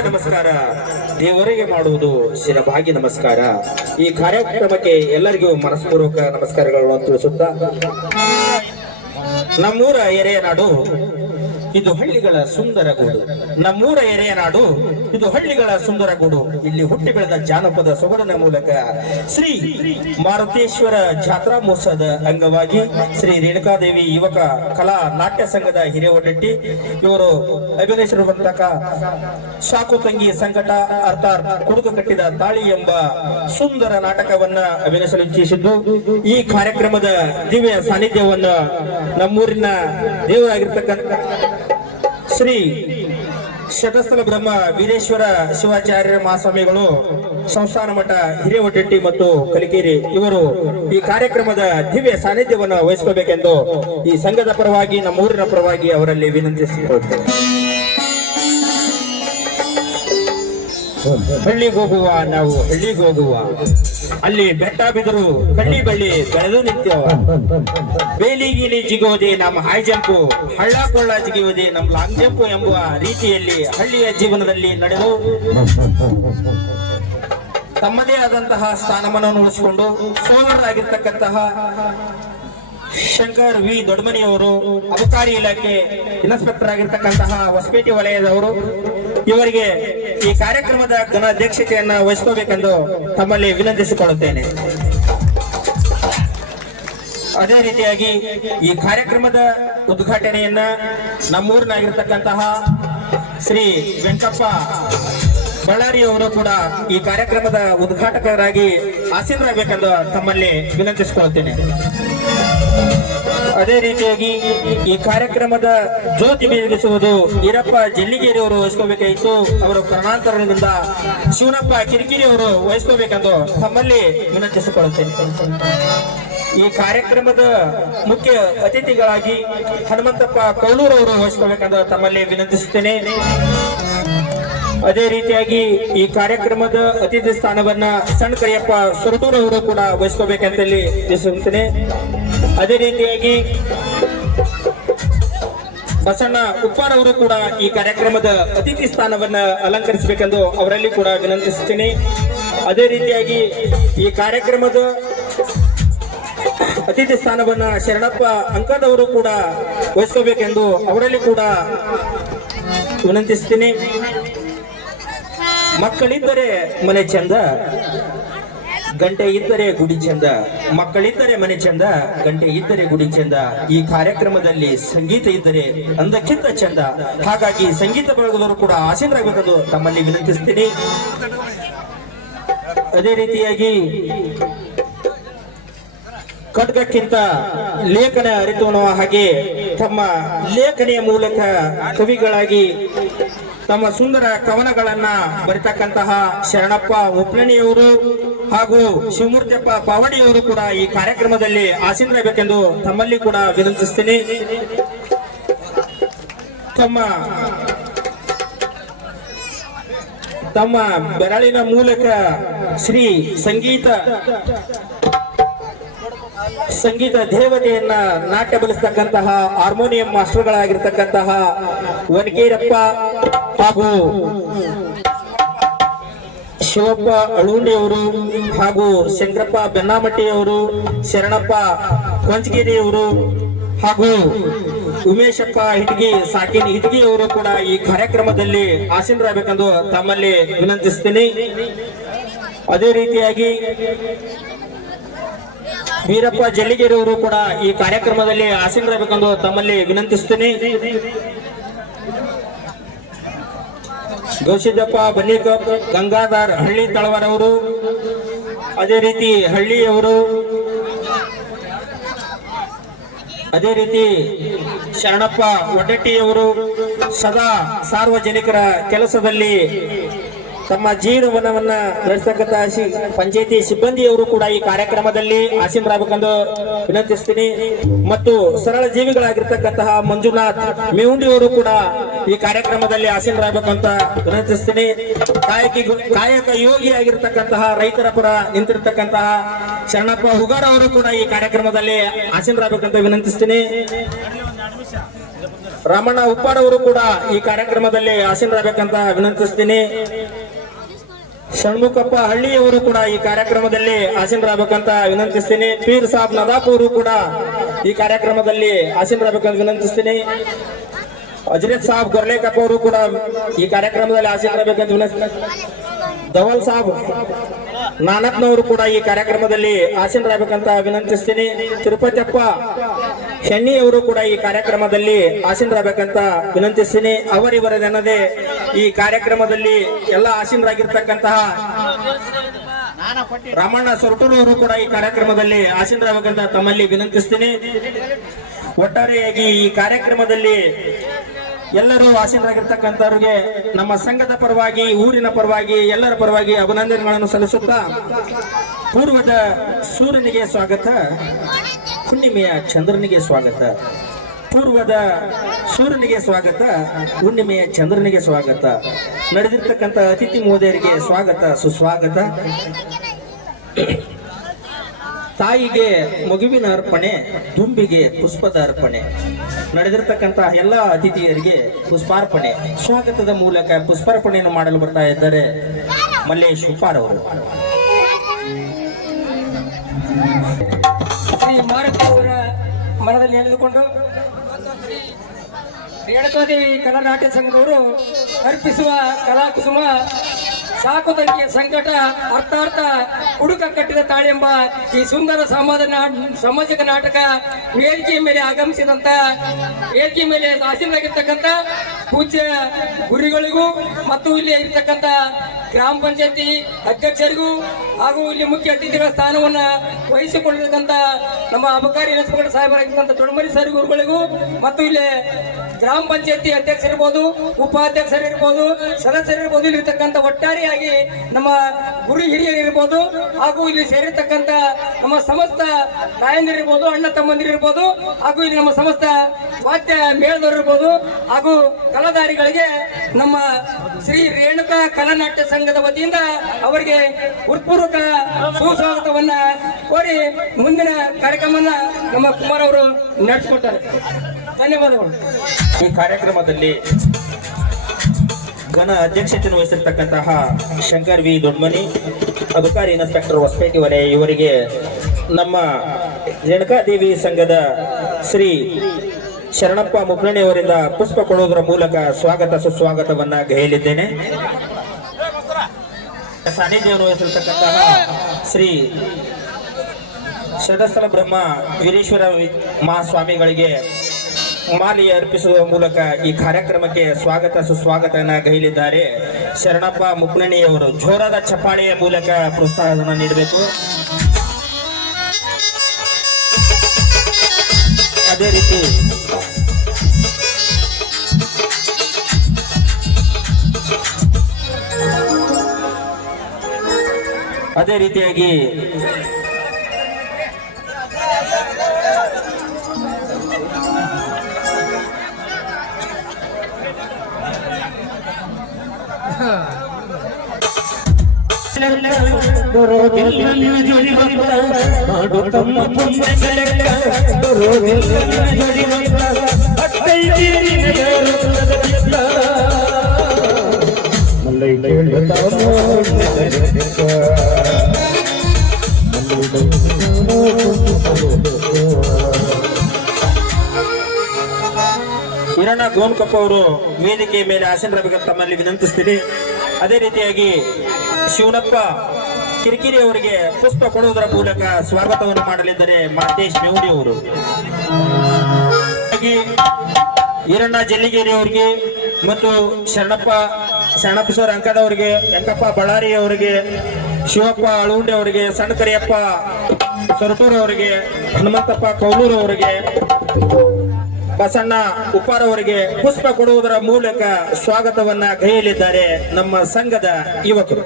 ನಮಸ್ಕಾರ. ದೇವರಿಗೆ ಮಾಡುವುದು ಶಿರಭಾಗಿ ನಮಸ್ಕಾರ. ಈ ಕಾರ್ಯಕ್ರಮಕ್ಕೆ ಎಲ್ಲರಿಗೂ ಮನಸ್ಪೂರ್ವಕ ನಮಸ್ಕಾರಗಳನ್ನು ತಿಳಿಸುತ್ತಾ, ನಮ್ಮೂರ ಎರೆಯ ನಾಡು ಇದು ಹಳ್ಳಿಗಳ ಸುಂದರ ಗೂಡು. ನಮ್ಮೂರ ಎರೆಯ ನಾಡು ಇದು ಹಳ್ಳಿಗಳ ಸುಂದರ ಗೂಡು. ಇಲ್ಲಿ ಹುಟ್ಟಿ ಬೆಳೆದ ಜಾನಪದ ಸೊಗಡಿನ ಮೂಲಕ ಶ್ರೀ ಮಾರುತೇಶ್ವರ ಜಾತ್ರಾ ಮಹೋತ್ಸವದ ಅಂಗವಾಗಿ ಶ್ರೀ ರೇಣುಕಾದೇವಿ ಯುವಕ ಕಲಾ ನಾಟ್ಯ ಸಂಘದ ಹಿರೇವಡ್ಡಿ ಇವರು ಅಭಿನಯಿಸಿರುವಂತಹ ಸಾಕು ತಂಗಿ ಸಂಕಟ ಅರ್ಥಾತ್ ಕುಡುಕು ಕಟ್ಟಿದ ತಾಳಿ ಎಂಬ ಸುಂದರ ನಾಟಕವನ್ನ ಅಭಿನಯಿಸಲು ಇಚ್ಛಿಸಿದ್ದು, ಈ ಕಾರ್ಯಕ್ರಮದ ದಿವ್ಯ ಸಾನ್ನಿಧ್ಯವನ್ನ ನಮ್ಮೂರಿನ ದೇವರಾಗಿರ್ತಕ್ಕಂಥ ಶ್ರೀ ಶತಸ್ಥಲ ಬ್ರಹ್ಮ ವೀರೇಶ್ವರ ಶಿವಾಚಾರ್ಯ ಮಹಾಸ್ವಾಮಿಗಳು, ಸಂಸ್ಥಾನ ಮಠ ಹಿರೇವಡ್ಡಿ ಮತ್ತು ಕಲಿಕೇರಿ ಇವರು ಈ ಕಾರ್ಯಕ್ರಮದ ದಿವ್ಯ ಸಾನ್ನಿಧ್ಯವನ್ನು ವಹಿಸಬೇಕೆಂದು ಈ ಸಂಘದ ಪರವಾಗಿ ನಮ್ಮೂರಿನ ಪರವಾಗಿ ಅವರಲ್ಲಿ ವಿನಂತಿಸಿಕೊಳ್ಳುತ್ತೇವೆ. ಹಳ್ಳಿಗೆ ಹೋಗುವ ನಾವು ಹಳ್ಳಿಗೆ ಹೋಗುವ, ಅಲ್ಲಿ ಬೆಟ್ಟ ಬಿದರು ಕಳ್ಳಿ ಬಳ್ಳಿ ಬೆಳೆದು ನಿತ್ಯವ, ಬೇಲಿಗೀಲಿ ಜಿಗೋದೆ ನಮ್ಮ ಹೈ ಜಂಪು, ಹಳ್ಳ ಕೊಳ್ಳ ಜಿಗಿಯುವುದೇ ನಮ್ಮ ಲಾಂಗ್ ಜಂಪು ಎಂಬುವ ರೀತಿಯಲ್ಲಿ ಹಳ್ಳಿಯ ಜೀವನದಲ್ಲಿ ನಡೆದು ತಮ್ಮದೇ ಆದಂತಹ ಸ್ಥಾನಮಾನವನ್ನು ಉಳಿಸಿಕೊಂಡು ಸೋದರರಾಗಿರ್ತಕ್ಕಂತಹ ಶಂಕರ್ ವಿ ದೊಡ್ಡಮನಿಯವರು, ಅಬಕಾರಿ ಇಲಾಖೆ ಇನ್ಸ್ಪೆಕ್ಟರ್ ಆಗಿರ್ತಕ್ಕಂತಹ ಹೊಸಪೇಟೆ ವಲಯದವರು, ಇವರಿಗೆ ಈ ಕಾರ್ಯಕ್ರಮದ ಘನಾಧ್ಯಕ್ಷತೆಯನ್ನು ವಹಿಸಬೇಕೆಂದು ತಮ್ಮಲ್ಲಿ ವಿನಂತಿಸಿಕೊಳ್ಳುತ್ತೇನೆ. ಅದೇ ರೀತಿಯಾಗಿ ಈ ಕಾರ್ಯಕ್ರಮದ ಉದ್ಘಾಟನೆಯನ್ನ ನಮ್ಮೂರಿನಾಗಿರ್ತಕ್ಕಂತಹ ಶ್ರೀ ವೆಂಕಪ್ಪ ಬಳ್ಳಾರಿ ಅವರು ಕೂಡ ಈ ಕಾರ್ಯಕ್ರಮದ ಉದ್ಘಾಟಕರಾಗಿ ಆಸೀನರಾಗಬೇಕೆಂದು ತಮ್ಮಲ್ಲಿ ವಿನಂತಿಸಿಕೊಳ್ಳುತ್ತೇನೆ. ಅದೇ ರೀತಿಯಾಗಿ ಈ ಕಾರ್ಯಕ್ರಮದ ಜ್ಯೋತಿ ಬೆಳಗಿಸುವುದು ಈರಪ್ಪ ಜಲ್ಲಿಗೇರಿ ಅವರು ವಹಿಸ್ಕೋಬೇಕಾಯಿತು. ಅವರು ಕಾರಣಾಂತರದಿಂದ ಶಿವನಪ್ಪ ಕಿರಿಕಿರಿ ಅವರು ವಹಿಸ್ಕೋಬೇಕೆಂದು ತಮ್ಮಲ್ಲಿ ವಿನಂತಿಸಿಕೊಳ್ಳುತ್ತೇನೆ. ಈ ಕಾರ್ಯಕ್ರಮದ ಮುಖ್ಯ ಅತಿಥಿಗಳಾಗಿ ಹನುಮಂತಪ್ಪ ಕೌಲೂರು ಅವರು ವಹಿಸ್ಕೋಬೇಕೆಂದು ತಮ್ಮಲ್ಲಿ ವಿನಂತಿಸುತ್ತೇನೆ. ಅದೇ ರೀತಿಯಾಗಿ ಈ ಕಾರ್ಯಕ್ರಮದ ಅತಿಥಿ ಸ್ಥಾನವನ್ನ ಸಣ್ಣ ಕರಿಯಪ್ಪ ಸೊರಟೂರು ಅವರು ಕೂಡ ವಹಿಸ್ಕೋಬೇಕಂತಲ್ಲಿ ತಿಳಿಸುತ್ತೇನೆ. ಅದೇ ರೀತಿಯಾಗಿ ಬಸಣ್ಣ ಉಪ್ಪಾರ್ ಅವರು ಕೂಡ ಈ ಕಾರ್ಯಕ್ರಮದ ಅತಿಥಿ ಸ್ಥಾನವನ್ನ ಅಲಂಕರಿಸಬೇಕೆಂದು ಅವರಲ್ಲಿ ಕೂಡ ವಿನಂತಿಸುತ್ತೇನೆ. ಅದೇ ರೀತಿಯಾಗಿ ಈ ಕಾರ್ಯಕ್ರಮದ ಅತಿಥಿ ಸ್ಥಾನವನ್ನ ಶರಣಪ್ಪ ಅಂಕದವರು ಕೂಡ ವಹಿಸ್ಕೋಬೇಕೆಂದು ಅವರಲ್ಲಿ ಕೂಡ ವಿನಂತಿಸುತ್ತೇನೆ. ಮಕ್ಕಳಿದ್ದರೆ ಮನೆ ಚಂದ, ಗಂಟೆ ಇದ್ದರೆ ಗುಡಿ ಚಂದ. ಮಕ್ಕಳಿದ್ದರೆ ಮನೆ ಚಂದ, ಗಂಟೆ ಇದ್ದರೆ ಗುಡಿ ಚಂದ. ಈ ಕಾರ್ಯಕ್ರಮದಲ್ಲಿ ಸಂಗೀತ ಇದ್ದರೆ ಅಂದಕ್ಕಿಂತ ಚಂದ. ಹಾಗಾಗಿ ಸಂಗೀತ ಬಳಗದವರು ಕೂಡ ಆಸೀನರಾಗಬೇಕೆಂದು ತಮ್ಮಲ್ಲಿ ವಿನಂತಿಸ್ತೀನಿ. ಅದೇ ರೀತಿಯಾಗಿ ಖಡ್ಗಕ್ಕಿಂತ ಲೇಖನ ಅರಿತು ಅನ್ನುವ ಹಾಗೆ ತಮ್ಮ ಲೇಖನೆಯ ಮೂಲಕ ಕವಿಗಳಾಗಿ ತಮ್ಮ ಸುಂದರ ಕವನಗಳನ್ನ ಬರೆತಕ್ಕಂತಹ ಶರಣಪ್ಪ ಉಪ್ಲಣಿಯವರು ಹಾಗೂ ಶಿವಮೂರ್ತಿಯಪ್ಪ ಪಾವಡಿಯವರು ಕೂಡ ಈ ಕಾರ್ಯಕ್ರಮದಲ್ಲಿ ಆಸೀನರಾಗಬೇಕೆಂದು ತಮ್ಮಲ್ಲಿ ಕೂಡ ವಿನಂತಿಸ್ತೀನಿ. ತಮ್ಮ ಬೆರಳಿನ ಮೂಲಕ ಶ್ರೀ ಸಂಗೀತ ದೇವತೆಯನ್ನ ನಾಟ್ಯ ಬಲಿಸ್ತಕ್ಕಂತಹ ಹಾರ್ಮೋನಿಯಂ ಮಾಸ್ಟರ್ಗಳಾಗಿರ್ತಕ್ಕಂತಹ ವನಕೇರಪ್ಪ ಹಾಗೂ ಶಿವಪ್ಪ ಅಳುಂಡಿಯವರು ಹಾಗೂ ಶಂಕರಪ್ಪ ಬೆನ್ನಾಮಟ್ಟಿಯವರು, ಶರಣಪ್ಪ ಕೊಂಚಗಿರಿಯವರು ಹಾಗೂ ಉಮೇಶಪ್ಪ ಹಿಟಗಿ ಸಾಕಿನ್ ಹಿಟಗಿಯವರು ಕೂಡ ಈ ಕಾರ್ಯಕ್ರಮದಲ್ಲಿ ಆಸೀನರಾಗಬೇಕೆಂದು ತಮ್ಮಲ್ಲಿ ವಿನಂತಿಸ್ತೀನಿ. ಅದೇ ರೀತಿಯಾಗಿ ವೀರಪ್ಪ ಜಲ್ಲಿಗೇರಿ ಅವರು ಕೂಡ ಈ ಕಾರ್ಯಕ್ರಮದಲ್ಲಿ ಆಸೀನರಾಗಬೇಕೆಂದು ತಮ್ಮಲ್ಲಿ ವಿನಂತಿಸುತ್ತೇನೆ. ಗೌಸಿದ್ದಪ್ಪ ಬನ್ನಿಕಪ್, ಗಂಗಾಧರ್ ಹಳ್ಳಿ ತಳವರವರು, ಅದೇ ರೀತಿ ಹಳ್ಳಿಯವರು, ಅದೇ ರೀತಿ ಶರಣಪ್ಪ ಒಡ್ಡಟ್ಟಿಯವರು ಸದಾ ಸಾರ್ವಜನಿಕರ ಕೆಲಸದಲ್ಲಿ ತಮ್ಮ ಜೀವನವನ್ನ ನಡೆಸತಕ್ಕಂತ ಪಂಚಾಯತಿ ಸಿಬ್ಬಂದಿಯವರು ಕೂಡ ಈ ಕಾರ್ಯಕ್ರಮದಲ್ಲಿ ಆಸೀನರಾಗಬೇಕೆಂದು ವಿನಂತಿಸ್ತೀನಿ. ಮತ್ತು ಸರಳ ಜೀವಿಗಳಾಗಿರ್ತಕ್ಕಂತಹ ಮಂಜುನಾಥ್ ಮೇವುಂಡಿಯವರು ಕೂಡ ಈ ಕಾರ್ಯಕ್ರಮದಲ್ಲಿ ಆಸೀನರಾಗಬೇಕಂತ ವಿನಂತಿಸ್ತೀನಿ. ಕಾಯಕ ಯೋಗಿ ಆಗಿರ್ತಕ್ಕಂತಹ ರೈತರ ಪರ ನಿಂತಿರ್ತಕ್ಕಂತಹ ಶರಣಪ್ಪ ಹುಗಾರ್ ಅವರು ಕೂಡ ಈ ಕಾರ್ಯಕ್ರಮದಲ್ಲಿ ಆಸೀನರಾಗಬೇಕಂತ ವಿನಂತಿಸ್ತೀನಿ. ರಾಮಣ್ಣ ಉಪ್ಪಾರ್ ಅವರು ಕೂಡ ಈ ಕಾರ್ಯಕ್ರಮದಲ್ಲಿ ಆಸೀನರಾಗಬೇಕಂತ ವಿನಂತಿಸ್ತೀನಿ. ಷಣ್ಮುಖಪ್ಪ ಹಳ್ಳಿಯವರು ಕೂಡ ಈ ಕಾರ್ಯಕ್ರಮದಲ್ಲಿ ಆಸೀನರಾಗಬೇಕಂತ ವಿನಂತಿಸ್ತೀನಿ. ಪೀರ್ ಸಾಬ್ ನದಾಪ್ ಅವರು ಕೂಡ ಈ ಕಾರ್ಯಕ್ರಮದಲ್ಲಿ ಆಸೀನರಾಗಬೇಕಂತ ವಿನಂತಿಸ್ತೀನಿ. ಅಜ್ರತ್ ಸಾಬ್ ಗೊರ್ಲೇಕಪ್ಪ ಅವರು ಕೂಡ ಈ ಕಾರ್ಯಕ್ರಮದಲ್ಲಿ ಆಸೀನರಾಗಬೇಕಂತ ವಿನಂತಿಸ್ತೀನಿ. ಧವಲ್ ಸಾಬ್ ನಾನಕ್ನವರು ಕೂಡ ಈ ಕಾರ್ಯಕ್ರಮದಲ್ಲಿ ಆಸೀನರಾಗಬೇಕಂತ ವಿನಂತಿಸ್ತೀನಿ. ತಿರುಪತಿಯಪ್ಪ ಶೆಣ್ಣಿ ಅವರು ಕೂಡ ಈ ಕಾರ್ಯಕ್ರಮದಲ್ಲಿ ಆಸೀನರಾಗಬೇಕಂತ ವಿನಂತಿಸ್ತೀನಿ. ಅವರಿವರದೆನ್ನದೇ ಈ ಕಾರ್ಯಕ್ರಮದಲ್ಲಿ ಎಲ್ಲ ಆಸೀನರಾಗಿರ್ತಕ್ಕಂತಹ ರಾಮಣ್ಣ ಸೊರಟೂರು ಅವರು ಕೂಡ ಈ ಕಾರ್ಯಕ್ರಮದಲ್ಲಿ ಆಸೀನರಾಗಬೇಕಂತ ತಮ್ಮಲ್ಲಿ ವಿನಂತಿಸ್ತೀನಿ. ಒಟ್ಟಾರೆಯಾಗಿ ಈ ಕಾರ್ಯಕ್ರಮದಲ್ಲಿ ಎಲ್ಲರೂ ಆಸೀನರಾಗಿರ್ತಕ್ಕಂಥವ್ರಿಗೆ ನಮ್ಮ ಸಂಘದ ಪರವಾಗಿ, ಊರಿನ ಪರವಾಗಿ, ಎಲ್ಲರ ಪರವಾಗಿ ಅಭಿನಂದನೆಗಳನ್ನು ಸಲ್ಲಿಸುತ್ತಾ, ಪೂರ್ವದ ಸೂರ್ಯನಿಗೆ ಸ್ವಾಗತ, ಹುಣ್ಣಿಮೆಯ ಚಂದ್ರನಿಗೆ ಸ್ವಾಗತ. ಪೂರ್ವದ ಸೂರ್ಯನಿಗೆ ಸ್ವಾಗತ, ಹುಣ್ಣಿಮೆಯ ಚಂದ್ರನಿಗೆ ಸ್ವಾಗತ. ನಡೆದಿರ್ತಕ್ಕಂಥ ಅತಿಥಿ ಮಹೋದಯರಿಗೆ ಸ್ವಾಗತ, ಸುಸ್ವಾಗತ. ತಾಯಿಗೆ ಮಗುವಿನ ಅರ್ಪಣೆ, ದುಂಬಿಗೆ ಪುಷ್ಪದ ಅರ್ಪಣೆ. ನಡೆದಿರ್ತಕ್ಕಂತಹ ಎಲ್ಲ ಅತಿಥಿಯರಿಗೆ ಪುಷ್ಪಾರ್ಪಣೆ, ಸ್ವಾಗತದ ಮೂಲಕ ಪುಷ್ಪಾರ್ಪಣೆಯನ್ನು ಮಾಡಲು ಬರ್ತಾ ಇದ್ದಾರೆ ಮಲ್ಲೇಶ್ ಉಪ್ಪಾರ್ ಅವರು. ಶ್ರೀ ಮಾರುತಿ ಅವರ ಮನದಲ್ಲಿ ಎಳೆದುಕೊಂಡು ರೇಣುಕಾದೇವಿ ಕಲಾ ನಾಟ್ಯ ಸಂಘದವರು ಅರ್ಪಿಸುವ ಕಲಾಕುಸುಮ ಸಾಕು ತಂಗಿಯ ಸಂಕಟ ಅರ್ಥಾರ್ಥ ಹುಡುಕ ಕಟ್ಟಿದ ತಾಳೆಂಬ ಈ ಸುಂದರ ಸಾಮಾಜಿಕ ನಾಟಕ ವೇದಿಕೆಯ ಮೇಲೆ ಆಗಮಿಸಿದಂತ, ವೇದಿಕೆಯ ಮೇಲೆ ಆಸೀನರಾಗಿರ್ತಕ್ಕಂಥ ಪೂಜ್ಯ ಗುರುಗಳಿಗೂ ಮತ್ತು ಇಲ್ಲಿ ಇರ್ತಕ್ಕಂಥ ಗ್ರಾಮ ಪಂಚಾಯತಿ ಅಧ್ಯಕ್ಷರಿಗೂ ಹಾಗೂ ಇಲ್ಲಿ ಮುಖ್ಯ ಅತಿಥಿಗಳ ಸ್ಥಾನವನ್ನ ವಹಿಸಿಕೊಂಡಿರ್ತಕ್ಕಂಥ ನಮ್ಮ ಅಬಕಾರಿ ಇನ್ಸ್ಪೆಕ್ಟರ್ ಸಾಹೇಬರಾಗಿರ್ತಕ್ಕಂಥ ದೊಡ್ಡಮರಿ ಸರ್ ಗುರುಗಳಿಗೂ ಮತ್ತು ಇಲ್ಲಿ ಗ್ರಾಮ ಪಂಚಾಯತಿ ಅಧ್ಯಕ್ಷರಿರ್ಬೋದು, ಉಪಾಧ್ಯಕ್ಷರಿರ್ಬೋದು, ಸದಸ್ಯರಿರ್ಬೋದು, ಇಲ್ಲಿರ್ತಕ್ಕಂಥ ಒಟ್ಟಾರೆಯಾಗಿ ನಮ್ಮ ಗುರು ಹಿರಿಯರಿರ್ಬೋದು ಹಾಗೂ ಇಲ್ಲಿ ಸೇರಿರ್ತಕ್ಕಂಥ ನಮ್ಮ ಸಮಸ್ತ ತಾಯಂದಿರಿರ್ಬೋದು, ಅಣ್ಣ ತಮ್ಮಂದಿರಿರ್ಬೋದು ಹಾಗೂ ಇಲ್ಲಿ ನಮ್ಮ ಸಮಸ್ತ ವಾದ್ಯ ಮೇಳದವರಿರ್ಬೋದು ಹಾಗೂ ಕಲಾಧಾರಿಗಳಿಗೆ ನಮ್ಮ ಶ್ರೀ ರೇಣುಕಾ ಕಲಾನಾಟ್ಯ ಸಂಘದ ವತಿಯಿಂದ ಅವರಿಗೆ ಹೃತ್ಪೂರ್ವಕ ಸುಸ್ವಾಗತವನ್ನ ಕೋರಿ ಮುಂದಿನ ಕಾರ್ಯಕ್ರಮವನ್ನ ನಮ್ಮ ಕುಮಾರ್ ಅವರು ನಡೆಸಿಕೊಡ್ತಾರೆ. ಧನ್ಯವಾದಗಳು. ಈ ಕಾರ್ಯಕ್ರಮದಲ್ಲಿ ಘನ ಅಧ್ಯಕ್ಷತೆಯನ್ನು ವಹಿಸಿರ್ತಕ್ಕಂತಹ ಶಂಕರ್ ವಿ ದೊಡ್ಮನಿ, ಅಬಕಾರಿ ಇನ್ಸ್ಪೆಕ್ಟರ್ ಹೊಸಪೇಟೆ ವಲಯ, ಇವರಿಗೆ ನಮ್ಮ ರೇಣುಕಾದೇವಿ ಸಂಘದ ಶ್ರೀ ಶರಣಪ್ಪ ಮುಕ್ರಣಿ ಅವರಿಂದ ಪುಷ್ಪ ಕೊಡುವುದರ ಮೂಲಕ ಸ್ವಾಗತ ಸುಸ್ವಾಗತವನ್ನ ಗೈಯಲಿದ್ದೇನೆ. ಸಾನ್ನಿಧ್ಯವನ್ನು ವಹಿಸಿರ್ತಕ್ಕಂತಹ ಶ್ರೀ ಷಡಸ್ಥಲ ಬ್ರಹ್ಮ ವೀರೇಶ್ವರ ಮಹಾಸ್ವಾಮಿಗಳಿಗೆ ಮಾಲಿ ಅರ್ಪಿಸುವ ಮೂಲಕ ಈ ಕಾರ್ಯಕ್ರಮಕ್ಕೆ ಸ್ವಾಗತ ಸುಸ್ವಾಗತನ ಗೈಯಲಿದ್ದಾರೆ ಶರಣಪ್ಪ ಮುಕ್ನಣಿಯವರು. ಜೋರಾದ ಚಪ್ಪಾಳೆಯ ಮೂಲಕ ಪ್ರೋತ್ಸಾಹವನ್ನು ನೀಡಬೇಕು. ಅದೇ ರೀತಿಯಾಗಿ ಹಿರಣ್ಣ ಗೋನ್ಕಪ್ಪ ಅವರು ವೇದಿಕೆಯ ಮೇಲೆ ಆಸೀನರಾಗಬೇಕಂತ ತಮ್ಮಲ್ಲಿ ವಿನಂತಿಸ್ತೀನಿ. ಅದೇ ರೀತಿಯಾಗಿ ಶಿವನಪ್ಪ ಕಿರಿಕಿರಿ ಅವರಿಗೆ ಪುಷ್ಪ ಕೊಡುವುದರ ಮೂಲಕ ಸ್ವಾಗತವನ್ನು ಮಾಡಲಿದ್ದಾರೆ ಮಾತೇಶ್ ಮೇವುಡಿ ಅವರು. ಈರಣ್ಣ ಜಲ್ಲಿಗೇರಿ ಅವರಿಗೆ ಮತ್ತು ಶರಣಪ್ಪ ಸರ್ ಅಂಕದವರಿಗೆ, ಅಂಕಪ್ಪ ಬಳ್ಳಾರಿ ಅವರಿಗೆ, ಶಿವಪ್ಪ ಅಳುಂಡೆ ಅವರಿಗೆ, ಸಣ್ಣ ಕರಿಯಪ್ಪ ಸೊರಟೂರು ಅವರಿಗೆ, ಹನುಮಂತಪ್ಪ ಕೌಲೂರು ಅವರಿಗೆ, ಬಸಣ್ಣ ಉಪ್ಪಾರ್ ಅವರಿಗೆ ಪುಷ್ಪ ಕೊಡುವುದರ ಮೂಲಕ ಸ್ವಾಗತವನ್ನ ಗೈಯಲಿದ್ದಾರೆ ನಮ್ಮ ಸಂಘದ ಯುವಕರು.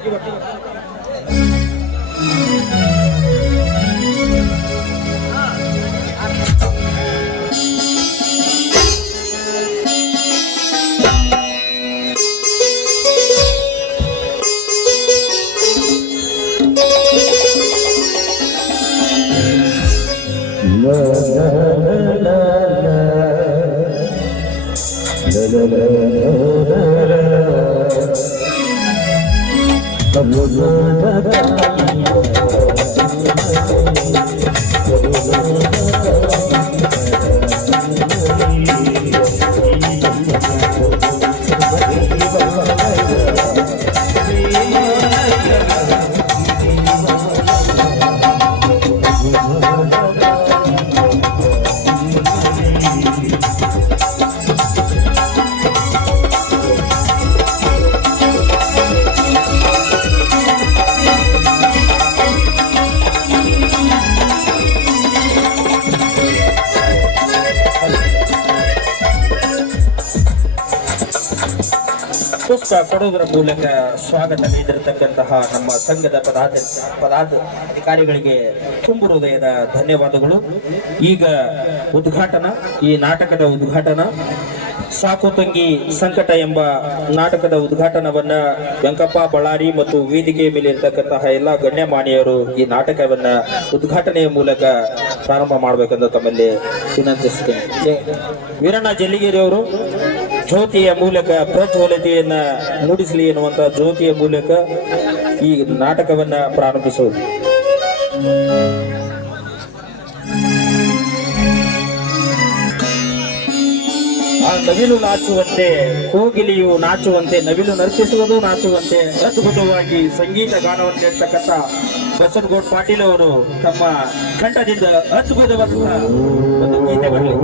ಪುಷ್ಪ ಕೊಡುವುದರ ಮೂಲಕ ಸ್ವಾಗತ ನೀಡಿರತಕ್ಕಂತಹ ನಮ್ಮ ಸಂಘದ ಪದಾಧಿಕಾರಿಗಳಿಗೆ ತುಂಬು ಹೃದಯದ ಧನ್ಯವಾದಗಳು. ಈಗ ಈ ನಾಟಕದ ಉದ್ಘಾಟನಾ ಸಾಕು ತಂಗಿ ಸಂಕಟ ಎಂಬ ನಾಟಕದ ಉದ್ಘಾಟನವನ್ನ ವೆಂಕಪ್ಪ ಬಳ್ಳಾರಿ ಮತ್ತು ವೇದಿಕೆಯ ಮೇಲೆ ಇರತಕ್ಕಂತಹ ಎಲ್ಲ ಗಣ್ಯಮಾನ್ಯರು ಈ ನಾಟಕವನ್ನ ಉದ್ಘಾಟನೆಯ ಮೂಲಕ ಪ್ರಾರಂಭ ಮಾಡಬೇಕೆಂದು ತಮ್ಮಲ್ಲಿ ವಿನಂತಿಸುತ್ತೇನೆ. ವೀರಣ್ಣ ಜಲ್ಲಿಗೇರಿ ಅವರು ಜ್ಯೋತಿಯ ಮೂಲಕ ಪ್ರಜ್ವಲತೆಯನ್ನ ಮೂಡಿಸಲಿ ಎನ್ನುವಂತಹ ಜ್ಯೋತಿಯ ಮೂಲಕ ಈ ನಾಟಕವನ್ನ ಪ್ರಾರಂಭಿಸುವುದು. ಆ ನವಿಲು ನಾಚುವಂತೆ, ಕೋಗಿಲಿಯು ನಾಚುವಂತೆ, ನವಿಲು ನರ್ತಿಸುವುದು ನಾಚುವಂತೆ ಅದ್ಭುತವಾಗಿ ಸಂಗೀತ ಗಾನವನ್ನು ನೀಡ್ತಕ್ಕಂಥ ಬಸವನಗೌಡ ಪಾಟೀಲ್ ಅವರು ತಮ್ಮ ಕಂಠದಿಂದ ಅದ್ಭುತವಾದಂತಹ ಒಂದು ಗೀತೆ ಬರಲಿ.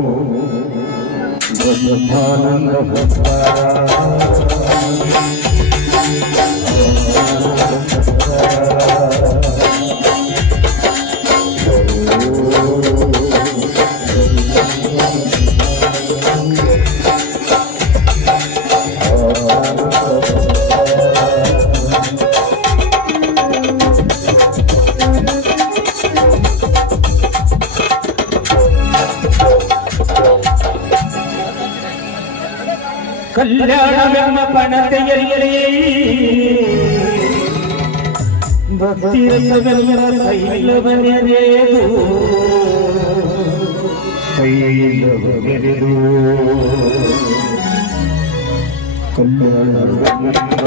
ಕಲ್ಯಾಣವೆಂಬ ಪಣತೆಯಲ್ಲಿ ಭಕ್ತಿರಸವೆಲ್ಲ ಕೈಲವನೆರೆದು ಕಲ್ಯಾಣವೆಂಬ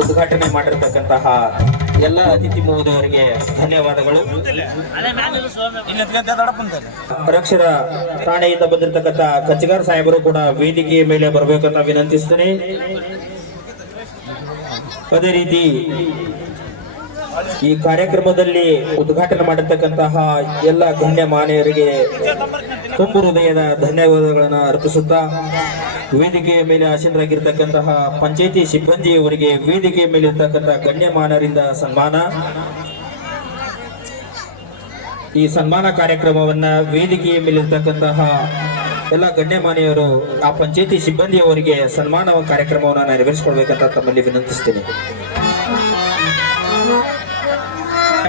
ಉದ್ಘಾಟನೆ ಮಾಡಿರ್ತಕ್ಕಂತಹ ಎಲ್ಲ ಅತಿಥಿ ಮಹೋದಯರಿಗೆ ಧನ್ಯವಾದಗಳು. ಅರಕ್ಷರ ಠಾಣೆಯಿಂದ ಬಂದಿರತಕ್ಕಂಥ ಕಚ್ಚಿಗಾರ್ ಸಾಹೇಬರು ಕೂಡ ವೇದಿಕೆಯ ಮೇಲೆ ಬರಬೇಕಂತ ವಿನಂತಿಸ್ತೇನೆ. ಅದೇ ರೀತಿ ಈ ಕಾರ್ಯಕ್ರಮದಲ್ಲಿ ಉದ್ಘಾಟನೆ ಮಾಡಿರ್ತಕ್ಕಂತಹ ಎಲ್ಲ ಗಣ್ಯ ಮಾನ್ಯರಿಗೆ ತುಂಬು ಹೃದಯದ ಧನ್ಯವಾದಗಳನ್ನು ಅರ್ಪಿಸುತ್ತಾ ವೇದಿಕೆಯ ಮೇಲೆ ಆಸೀನರಾಗಿರ್ತಕ್ಕಂತಹ ಪಂಚಾಯಿತಿ ಸಿಬ್ಬಂದಿಯವರಿಗೆ ವೇದಿಕೆಯ ಮೇಲೆ ಇರ್ತಕ್ಕಂತಹ ಗಣ್ಯಮಾನರಿಂದ ಸನ್ಮಾನ. ಈ ಸನ್ಮಾನ ಕಾರ್ಯಕ್ರಮವನ್ನ ವೇದಿಕೆಯ ಮೇಲಿರ್ತಕ್ಕಂತಹ ಎಲ್ಲ ಗಣ್ಯಮಾನ್ಯರು ಆ ಪಂಚಾಯಿತಿ ಸಿಬ್ಬಂದಿಯವರಿಗೆ ಸನ್ಮಾನ ಕಾರ್ಯಕ್ರಮವನ್ನು ನೆರವೇರಿಸಿಕೊಳ್ಬೇಕಂತ ತಮ್ಮಲ್ಲಿ ವಿನಂತಿಸ್ತೇನೆ.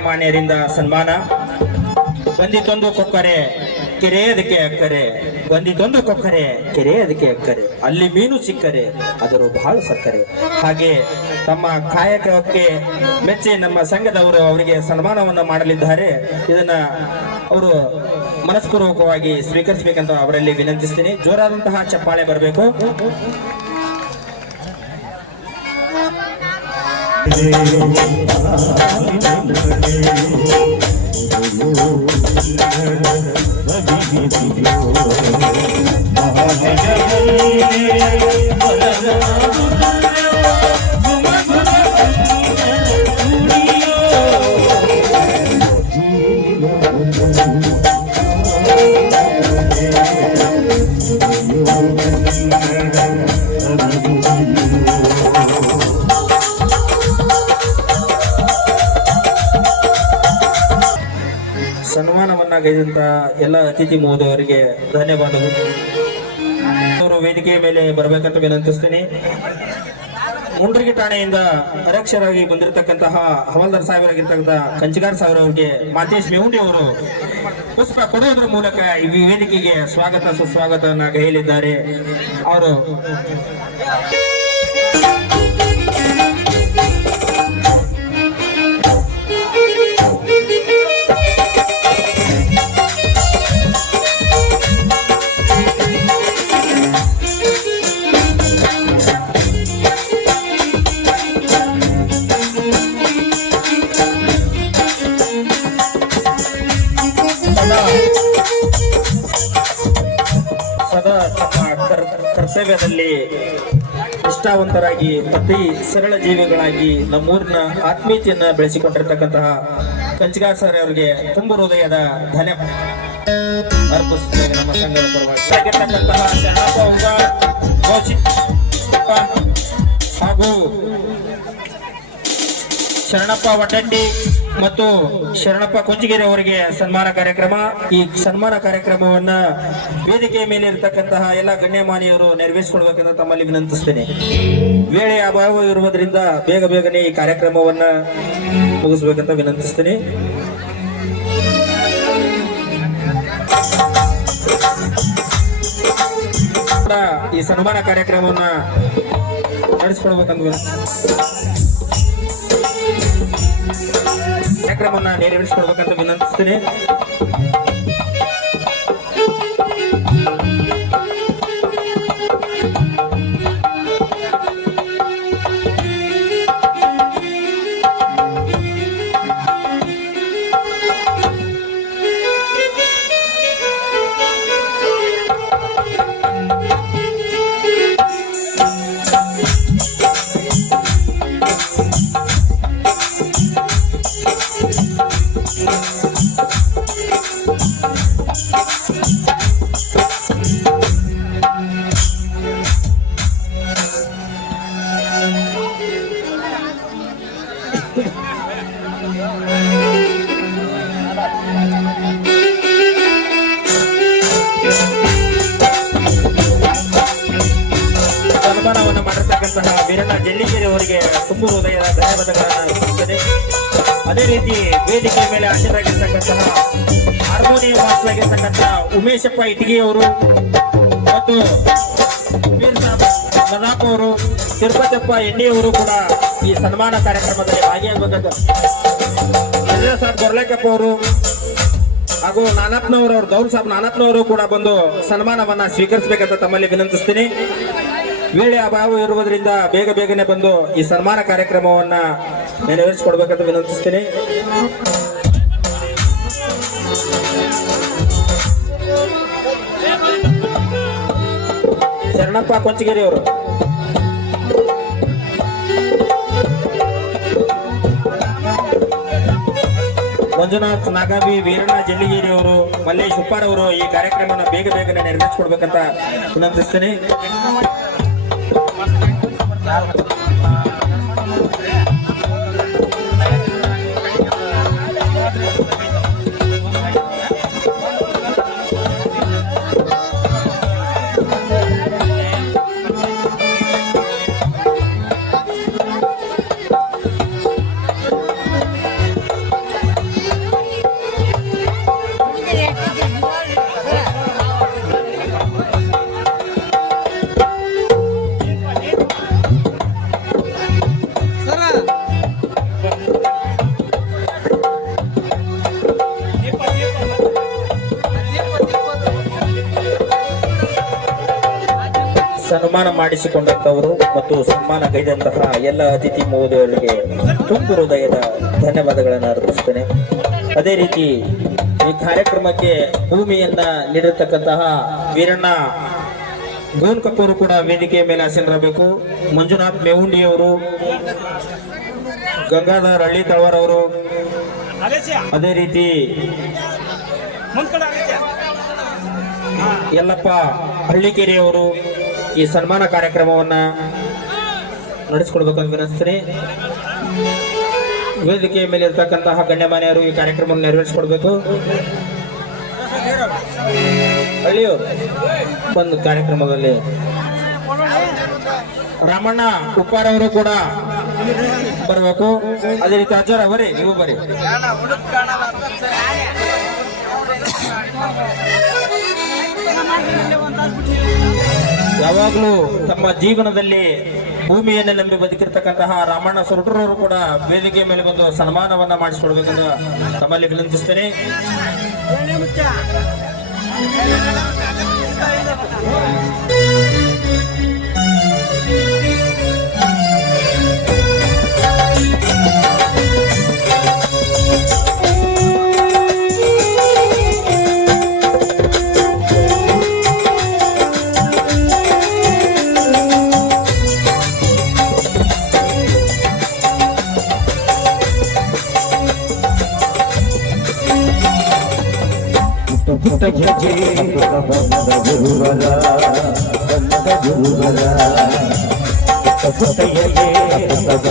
ಮಾನ್ಯರಿಂದ ಸನ್ಮಾನ ಬಂದಿತ್ತೊಂದು ಕೊಕ್ಕರೆ ಕೆರೆ ಅದಕ್ಕೆ ಅಕ್ಕರೆ ಬಂದಿತೊಂದು ಕೊಕ್ಕರೆ ಕೆರೆ ಅದಕ್ಕೆ ಅಕ್ಕರೆ ಅಲ್ಲಿ ಮೀನು ಸಿಕ್ಕರೆ ಅದರ ಬಹಳ ಸಕ್ಕರೆ. ಹಾಗೆ ತಮ್ಮ ಕಾಯಕಕ್ಕೆ ಮೆಚ್ಚಿ ನಮ್ಮ ಸಂಘದವರು ಅವರಿಗೆ ಸನ್ಮಾನವನ್ನು ಮಾಡಲಿದ್ದಾರೆ. ಇದನ್ನ ಅವರು ಮನಸ್ಪೂರ್ವಕವಾಗಿ ಸ್ವೀಕರಿಸಬೇಕಂತ ಅವರಲ್ಲಿ ವಿನಂತಿಸ್ತೀನಿ. ಜೋರಾದಂತಹ ಚಪ್ಪಾಳೆ ಬರಬೇಕು. ಸನ್ಮಾನವನ್ನ ಗೈದಂತ ಎಲ್ಲ ಅತಿಥಿ ಮಹೋದಯರಿಗೆ ಧನ್ಯವಾದಗಳು. ಅವರು ವೇದಿಕೆಯ ಮೇಲೆ ಬರಬೇಕಂತ ವಿನಂತಿಸ್ತೀನಿ. ಮುಂಡ್ರಿಗಿ ಠಾಣೆಯಿಂದ ಅಧ್ಯಕ್ಷರಾಗಿ ಬಂದಿರತಕ್ಕಂತಹ ಹವಾಲ್ದಾರ್ ಸಾಹೇಬರಾಗಿರ್ತಕ್ಕಂಥ ಕಂಚಿಗಾರ್ ಸಾಹೇಬ್ ಅವರಿಗೆ ಮಾತೇಶ್ ಮೇವುಂಡಿ ಅವರು ಪುಷ್ಪ ಕೊಡುವುದರ ಮೂಲಕ ಈ ವೇದಿಕೆಗೆ ಸ್ವಾಗತ ಸುಸ್ವಾಗತವನ್ನ ಗೈಯಲಿದ್ದಾರೆ. ಅವರು ಸದಾ ತಮ್ಮ ಕರ್ತವ್ಯದಲ್ಲಿ ನಿಷ್ಠಾವಂತರಾಗಿ ಅತಿ ಸರಳ ಜೀವಿಗಳಾಗಿ ನಮ್ಮೂರಿನ ಆತ್ಮೀಯತೆಯನ್ನ ಬೆಳೆಸಿಕೊಂಡಿರ್ತಕ್ಕಂತಹ ಕಂಚಿಗಾರ್ ಸರ್ ಅವರಿಗೆ ತುಂಬ ಹೃದಯದ ಧನ್ಯವಾದ ಅರ್ಪಿಸುತ್ತೇನೆ. ನಮ್ಮ ಸಂಘದ ಪರವಾಗಿ ಶರಣಪ್ಪ ಉಂಗಾರ್, ಗೌಚಿಪ್ಪ ಹಾಗೂ ಶರಣಪ್ಪ ವಡ್ಡಂಡಿ ಮತ್ತು ಶರಣಪ್ಪ ಕುಂಚಿಗೆರೆ ಅವರಿಗೆ ಸನ್ಮಾನ ಕಾರ್ಯಕ್ರಮ. ಈ ಸನ್ಮಾನ ಕಾರ್ಯಕ್ರಮವನ್ನ ವೇದಿಕೆಯ ಮೇಲೆ ಇರತಕ್ಕಂತಹ ಎಲ್ಲ ಗಣ್ಯಮಾನ್ಯರು ನೆರವೇರಿಸಿಕೊಳ್ಬೇಕಂತ ತಮ್ಮಲ್ಲಿ ವಿನಂತಿಸ್ತೇನೆ. ವೇಳೆ ಅಭಾವ ಇರುವುದರಿಂದ ಬೇಗ ಬೇಗನೆ ಈ ಕಾರ್ಯಕ್ರಮವನ್ನ ಮುಗಿಸ್ಬೇಕಂತ ವಿನಂತಿಸ್ತೇನೆ. ಈ ಸನ್ಮಾನ ಕಾರ್ಯಕ್ರಮವನ್ನ ನಡೆಸಿಕೊಳ್ಬೇಕಂತ ಕಾರ್ಯಕ್ರಮವನ್ನ ನೆರವೇರಿಸಿಕೊಳ್ಬೇಕಂತ ವಿನಂತಿಸ್ತೇನೆ. ಸನ್ಮಾನವನ್ನು ಮಾಡಿರ್ತಕ್ಕಂತಹ ವೀರಣ್ಣ ಜಲ್ಲಿಗೇರಿ ಅವರಿಗೆ ತುಂಬ ಹೃದಯದ ಧನ್ಯವಾದಗಳನ್ನು ಅರ್ಪಿಸುತ್ತೇನೆ. ಅದೇ ರೀತಿ ವೇದಿಕೆಯ ಮೇಲೆ ಹಾಜರಾಗಿರ್ತಕ್ಕಂತಹ ಹಾರ್ಮೋನಿಯಂ ಮಾಸ್ಟರಾಗಿರ್ತಕ್ಕಂತಹ ಉಮೇಶಪ್ಪ ಇಟಗಿಯವರು ಮತ್ತು ಮೀರ್ ಸಾಬ್ ಮದಾಪ್ ಅವರು, ತಿರುಪತಿಯಪ್ಪ ಎಣ್ಣಿಯವರು ಕೂಡ ಈ ಸನ್ಮಾನ ಕಾರ್ಯಕ್ರಮದಲ್ಲಿ ಭಾಗಿಯಾಗಬೇಕಂತ, ಸಾಬ್ ಗೊರ್ಲೆಕಪ್ಪ ಅವರು ಹಾಗೂ ನಾನಪ್ಪನವರು ದೌಲ್ ಸಾಬ್ ನಾನಪ್ಪನವರು ಕೂಡ ಬಂದು ಸನ್ಮಾನವನ್ನ ಸ್ವೀಕರಿಸಬೇಕಂತ ತಮ್ಮಲ್ಲಿ ವಿನಂತಿಸ್ತೀನಿ. ವೇಳೆ ಅಭಾವ ಇರುವುದರಿಂದ ಬೇಗ ಬೇಗನೆ ಬಂದು ಈ ಸನ್ಮಾನ ಕಾರ್ಯಕ್ರಮವನ್ನ ನೆರವೇರಿಸಿಕೊಡ್ಬೇಕಂತ ವಿನಂತಿಸ್ತೀನಿ. ಶರಣಪ್ಪ ಕೊಂಚಿಗೇರಿ ಅವರು, ಮಂಜುನಾಥ್ ನಾಗಾವಿ, ವೀರಣ್ಣ ಜಲ್ಲಿಗೇರಿ ಅವರು, ಮಲ್ಲೇಶ್ ಉಪ್ಪಾರ್ ಅವರು ಈ ಕಾರ್ಯಕ್ರಮವನ್ನು ಬೇಗ ಬೇಗನೆ ನೆರವೇರಿಸಿಕೊಡ್ಬೇಕಂತ ವಿನಂತಿಸ್ತೇನೆ. ಸನ್ಮಾನ ಮಾಡಿಸಿಕೊಂಡಂತವರು ಮತ್ತು ಸನ್ಮಾನ ಗೈದಂತಹ ಎಲ್ಲ ಅತಿಥಿ ಮಹೋದಯರಿಗೆ ತುಂಬು ಹೃದಯದ ಧನ್ಯವಾದಗಳನ್ನು ಅರ್ಪಿಸ್ತೇನೆ. ಅದೇ ರೀತಿ ಈ ಕಾರ್ಯಕ್ರಮಕ್ಕೆ ಭೂಮಿಯನ್ನ ನೀಡಿರ್ತಕ್ಕಂತಹ ವೀರಣ್ಣ ಗೋನ್ಕಪ್ಪವರು ಕೂಡ ವೇದಿಕೆಯ ಮೇಲೆ ಆಸೀನರಾಗಬೇಕು. ಮಂಜುನಾಥ್ ಮೇವುಂಡಿಯವರು, ಗಂಗಾಧರ್ ಹಳ್ಳಿ ತಳವಾರ್ ಅವರು, ಅದೇ ರೀತಿ ಯಲ್ಲಪ್ಪ ಹಳ್ಳಿಕೇರಿಯವರು ಈ ಸನ್ಮಾನ ಕಾರ್ಯಕ್ರಮವನ್ನ ನಡೆಸಿಕೊಡ್ಬೇಕಂತ ವಿನಂತಿಸ್ತೀನಿ. ವೇದಿಕೆಯ ಮೇಲೆ ಇರ್ತಕ್ಕಂತಹ ಗಣ್ಯಮಾನ್ಯರು ಈ ಕಾರ್ಯಕ್ರಮವನ್ನು ನೆರವೇರಿಸಿಕೊಡ್ಬೇಕು. ಹಳ್ಳಿಯವರು ಒಂದು ಕಾರ್ಯಕ್ರಮದಲ್ಲಿ ರಾಮಣ್ಣ ಉಪ್ಪಾರ್ ಅವರು ಕೂಡ ಬರಬೇಕು. ಅದೇ ರೀತಿ ಅಜ್ಜರ್ ಅವರೇ ನೀವು ಬರೀ. ಯಾವಾಗಲೂ ತಮ್ಮ ಜೀವನದಲ್ಲಿ ಭೂಮಿಯನ್ನೇ ನಂಬಿ ಬದುಕಿರ್ತಕ್ಕಂತಹ ರಾಮಣ್ಣ ಸೊರಟೂರವರು ಕೂಡ ವೇದಿಕೆಯ ಮೇಲೆ ಬಂದು ಸನ್ಮಾನವನ್ನ ಮಾಡಿಸಿಕೊಡ್ಬೇಕೆಂದು ತಮ್ಮಲ್ಲಿ ವಿನಂತಿಸ್ತೇನೆ. ಪುಟ್ಟ ಗೆಜ್ಜೆ ಬಂದ ಗುರುವರ ಪುಟ್ಟಯ್ಯಗೆ ಬಂದ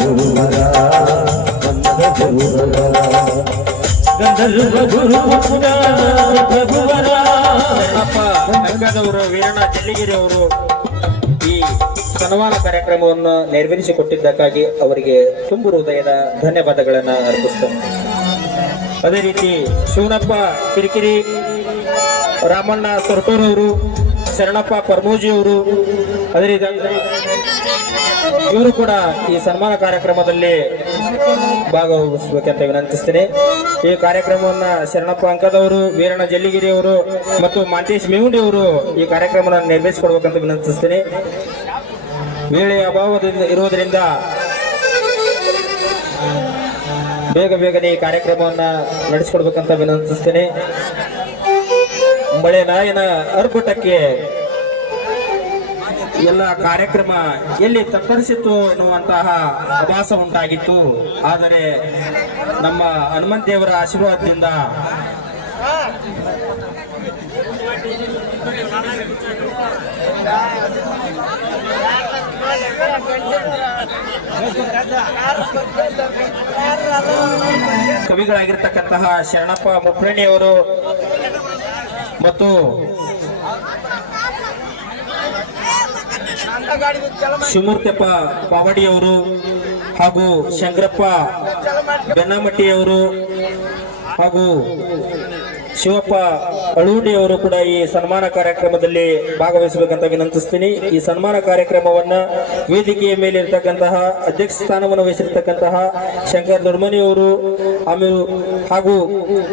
ಗುರುವರ ಗಂಧರ್ವ ಗುರು ಪ್ರಭುವರ. ಅಪ್ಪ ಗಂಗಾಧವರು ವೀರಣ್ಣ ಜಲ್ಲಿಗಿರಿ ಅವರು ಈ ಸನ್ಮಾನ ಕಾರ್ಯಕ್ರಮವನ್ನು ನೆರವೇರಿಸಿಕೊಟ್ಟಿದ್ದಕ್ಕಾಗಿ ಅವರಿಗೆ ತುಂಬು ಹೃದಯದ ಧನ್ಯವಾದಗಳನ್ನು ಅರ್ಪಿಸ್ತೇನೆ. ಅದೇ ರೀತಿ ಶಿವನಪ್ಪ ಕಿರಿಕಿರಿ, ರಾಮಣ್ಣ ಸೊರಟೂರವರು, ಶರಣಪ್ಪ ಪರ್ಮೋಜಿ ಅವರು, ಅದೇ ರೀತಿ ಇವರು ಕೂಡ ಈ ಸನ್ಮಾನ ಕಾರ್ಯಕ್ರಮದಲ್ಲಿ ಭಾಗವಹಿಸಬೇಕಂತ ವಿನಂತಿಸ್ತೇನೆ. ಈ ಕಾರ್ಯಕ್ರಮವನ್ನ ಶರಣಪ್ಪ ಅಂಕದವರು, ವೀರಣ್ಣ ಜಲ್ಲಿಗಿರಿ ಅವರು ಮತ್ತು ಮಾಂತೇಶ್ ಮೇವುಂಡಿ ಅವರು ಈ ಕಾರ್ಯಕ್ರಮವನ್ನು ನೆರವೇರಿಸಿಕೊಡ್ಬೇಕಂತ ವಿನಂತಿಸ್ತೇನೆ. ವೇಳೆಯ ಅಭಾವದಿಂದ ಇರುವುದರಿಂದ ಬೇಗನೆ ಈ ಕಾರ್ಯಕ್ರಮವನ್ನ ನಡೆಸಿಕೊಡ್ಬೇಕಂತ ವಿನಂತಿಸ್ತೇನೆ. ಮಳೆ ನಾಯಿನ ಅರ್ಭಟಕ್ಕೆ ಎಲ್ಲ ಕಾರ್ಯಕ್ರಮ ಎಲ್ಲಿ ತತ್ತರಿಸಿತ್ತು ಎನ್ನುವಂತಹ ಆಭಾಸ ಉಂಟಾಗಿತ್ತು. ಆದರೆ ನಮ್ಮ ಹನುಮಂತ ದೇವರ ಆಶೀರ್ವಾದದಿಂದ ಕವಿಗಳಾಗಿರ್ತಕ್ಕಂತಹ ಶರಣಪ್ಪ ಮುಪ್ರಣಿಯವರು ಮತ್ತು ಶಿವಮೂರ್ತಿಯಪ್ಪ ಪಾವಡಿಯವರು ಹಾಗೂ ಶಂಕರಪ್ಪ ಬೆನ್ನಮಟ್ಟಿಯವರು ಹಾಗೂ ಶಿವಪ್ಪ ಅಳೂಡಿಯವರು ಕೂಡ ಈ ಸನ್ಮಾನ ಕಾರ್ಯಕ್ರಮದಲ್ಲಿ ಭಾಗವಹಿಸಬೇಕಂತ ವಿನಂತಿಸ್ತೀನಿ. ಈ ಸನ್ಮಾನ ಕಾರ್ಯಕ್ರಮವನ್ನ ವೇದಿಕೆಯ ಮೇಲೆ ಇರತಕ್ಕಂತಹ ಅಧ್ಯಕ್ಷ ಸ್ಥಾನವನ್ನು ವಹಿಸಿರ್ತಕ್ಕಂತಹ ಶಂಕರ್ ದೊಡ್ಮನಿಯವರು ಆಮೇಲೆ ಹಾಗೂ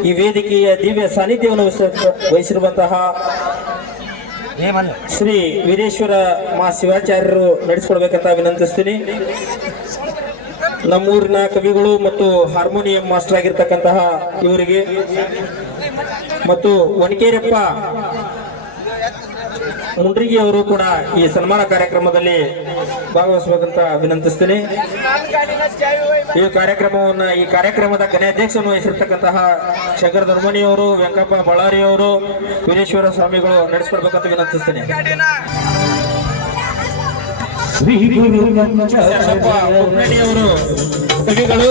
ಈ ವೇದಿಕೆಯ ದಿವ್ಯ ಸಾನ್ನಿಧ್ಯವನ್ನು ವಹಿಸಿರುವಂತಹ ಶ್ರೀ ವೀರೇಶ್ವರ ಮಾ ಶಿವಾಚಾರ್ಯರು ನಡೆಸಿಕೊಡ್ಬೇಕಂತ ವಿನಂತಿಸ್ತೀನಿ. ನಮ್ಮೂರಿನ ಕವಿಗಳು ಮತ್ತು ಹಾರ್ಮೋನಿಯಂ ಮಾಸ್ಟರ್ ಆಗಿರ್ತಕ್ಕಂತಹ ಇವರಿಗೆ ಮತ್ತು ವನಕೇರಪ್ಪ ಮುಂಡ್ರಿಗಿ ಅವರು ಕೂಡ ಈ ಸನ್ಮಾನ ಕಾರ್ಯಕ್ರಮದಲ್ಲಿ ಭಾಗವಹಿಸಬೇಕಂತ ವಿನಂತಿಸ್ತೀನಿ. ಈ ಕಾರ್ಯಕ್ರಮದ ಗಣ್ಯಾಧ್ಯಕ್ಷವನ್ನು ವಹಿಸಿರ್ತಕ್ಕಂತಹ ಶಂಕರ ಧರ್ಮಣಿಯವರು, ವೆಂಕಪ್ಪ ಬಳ್ಳಾರಿಯವರು, ವೀರೇಶ್ವರ ಸ್ವಾಮಿಗಳು ನಡೆಸಿಕೊಡ್ಬೇಕಂತ ವಿನಂತಿಸ್ತೀನಿ. ಅವರು ಕವಿಗಳು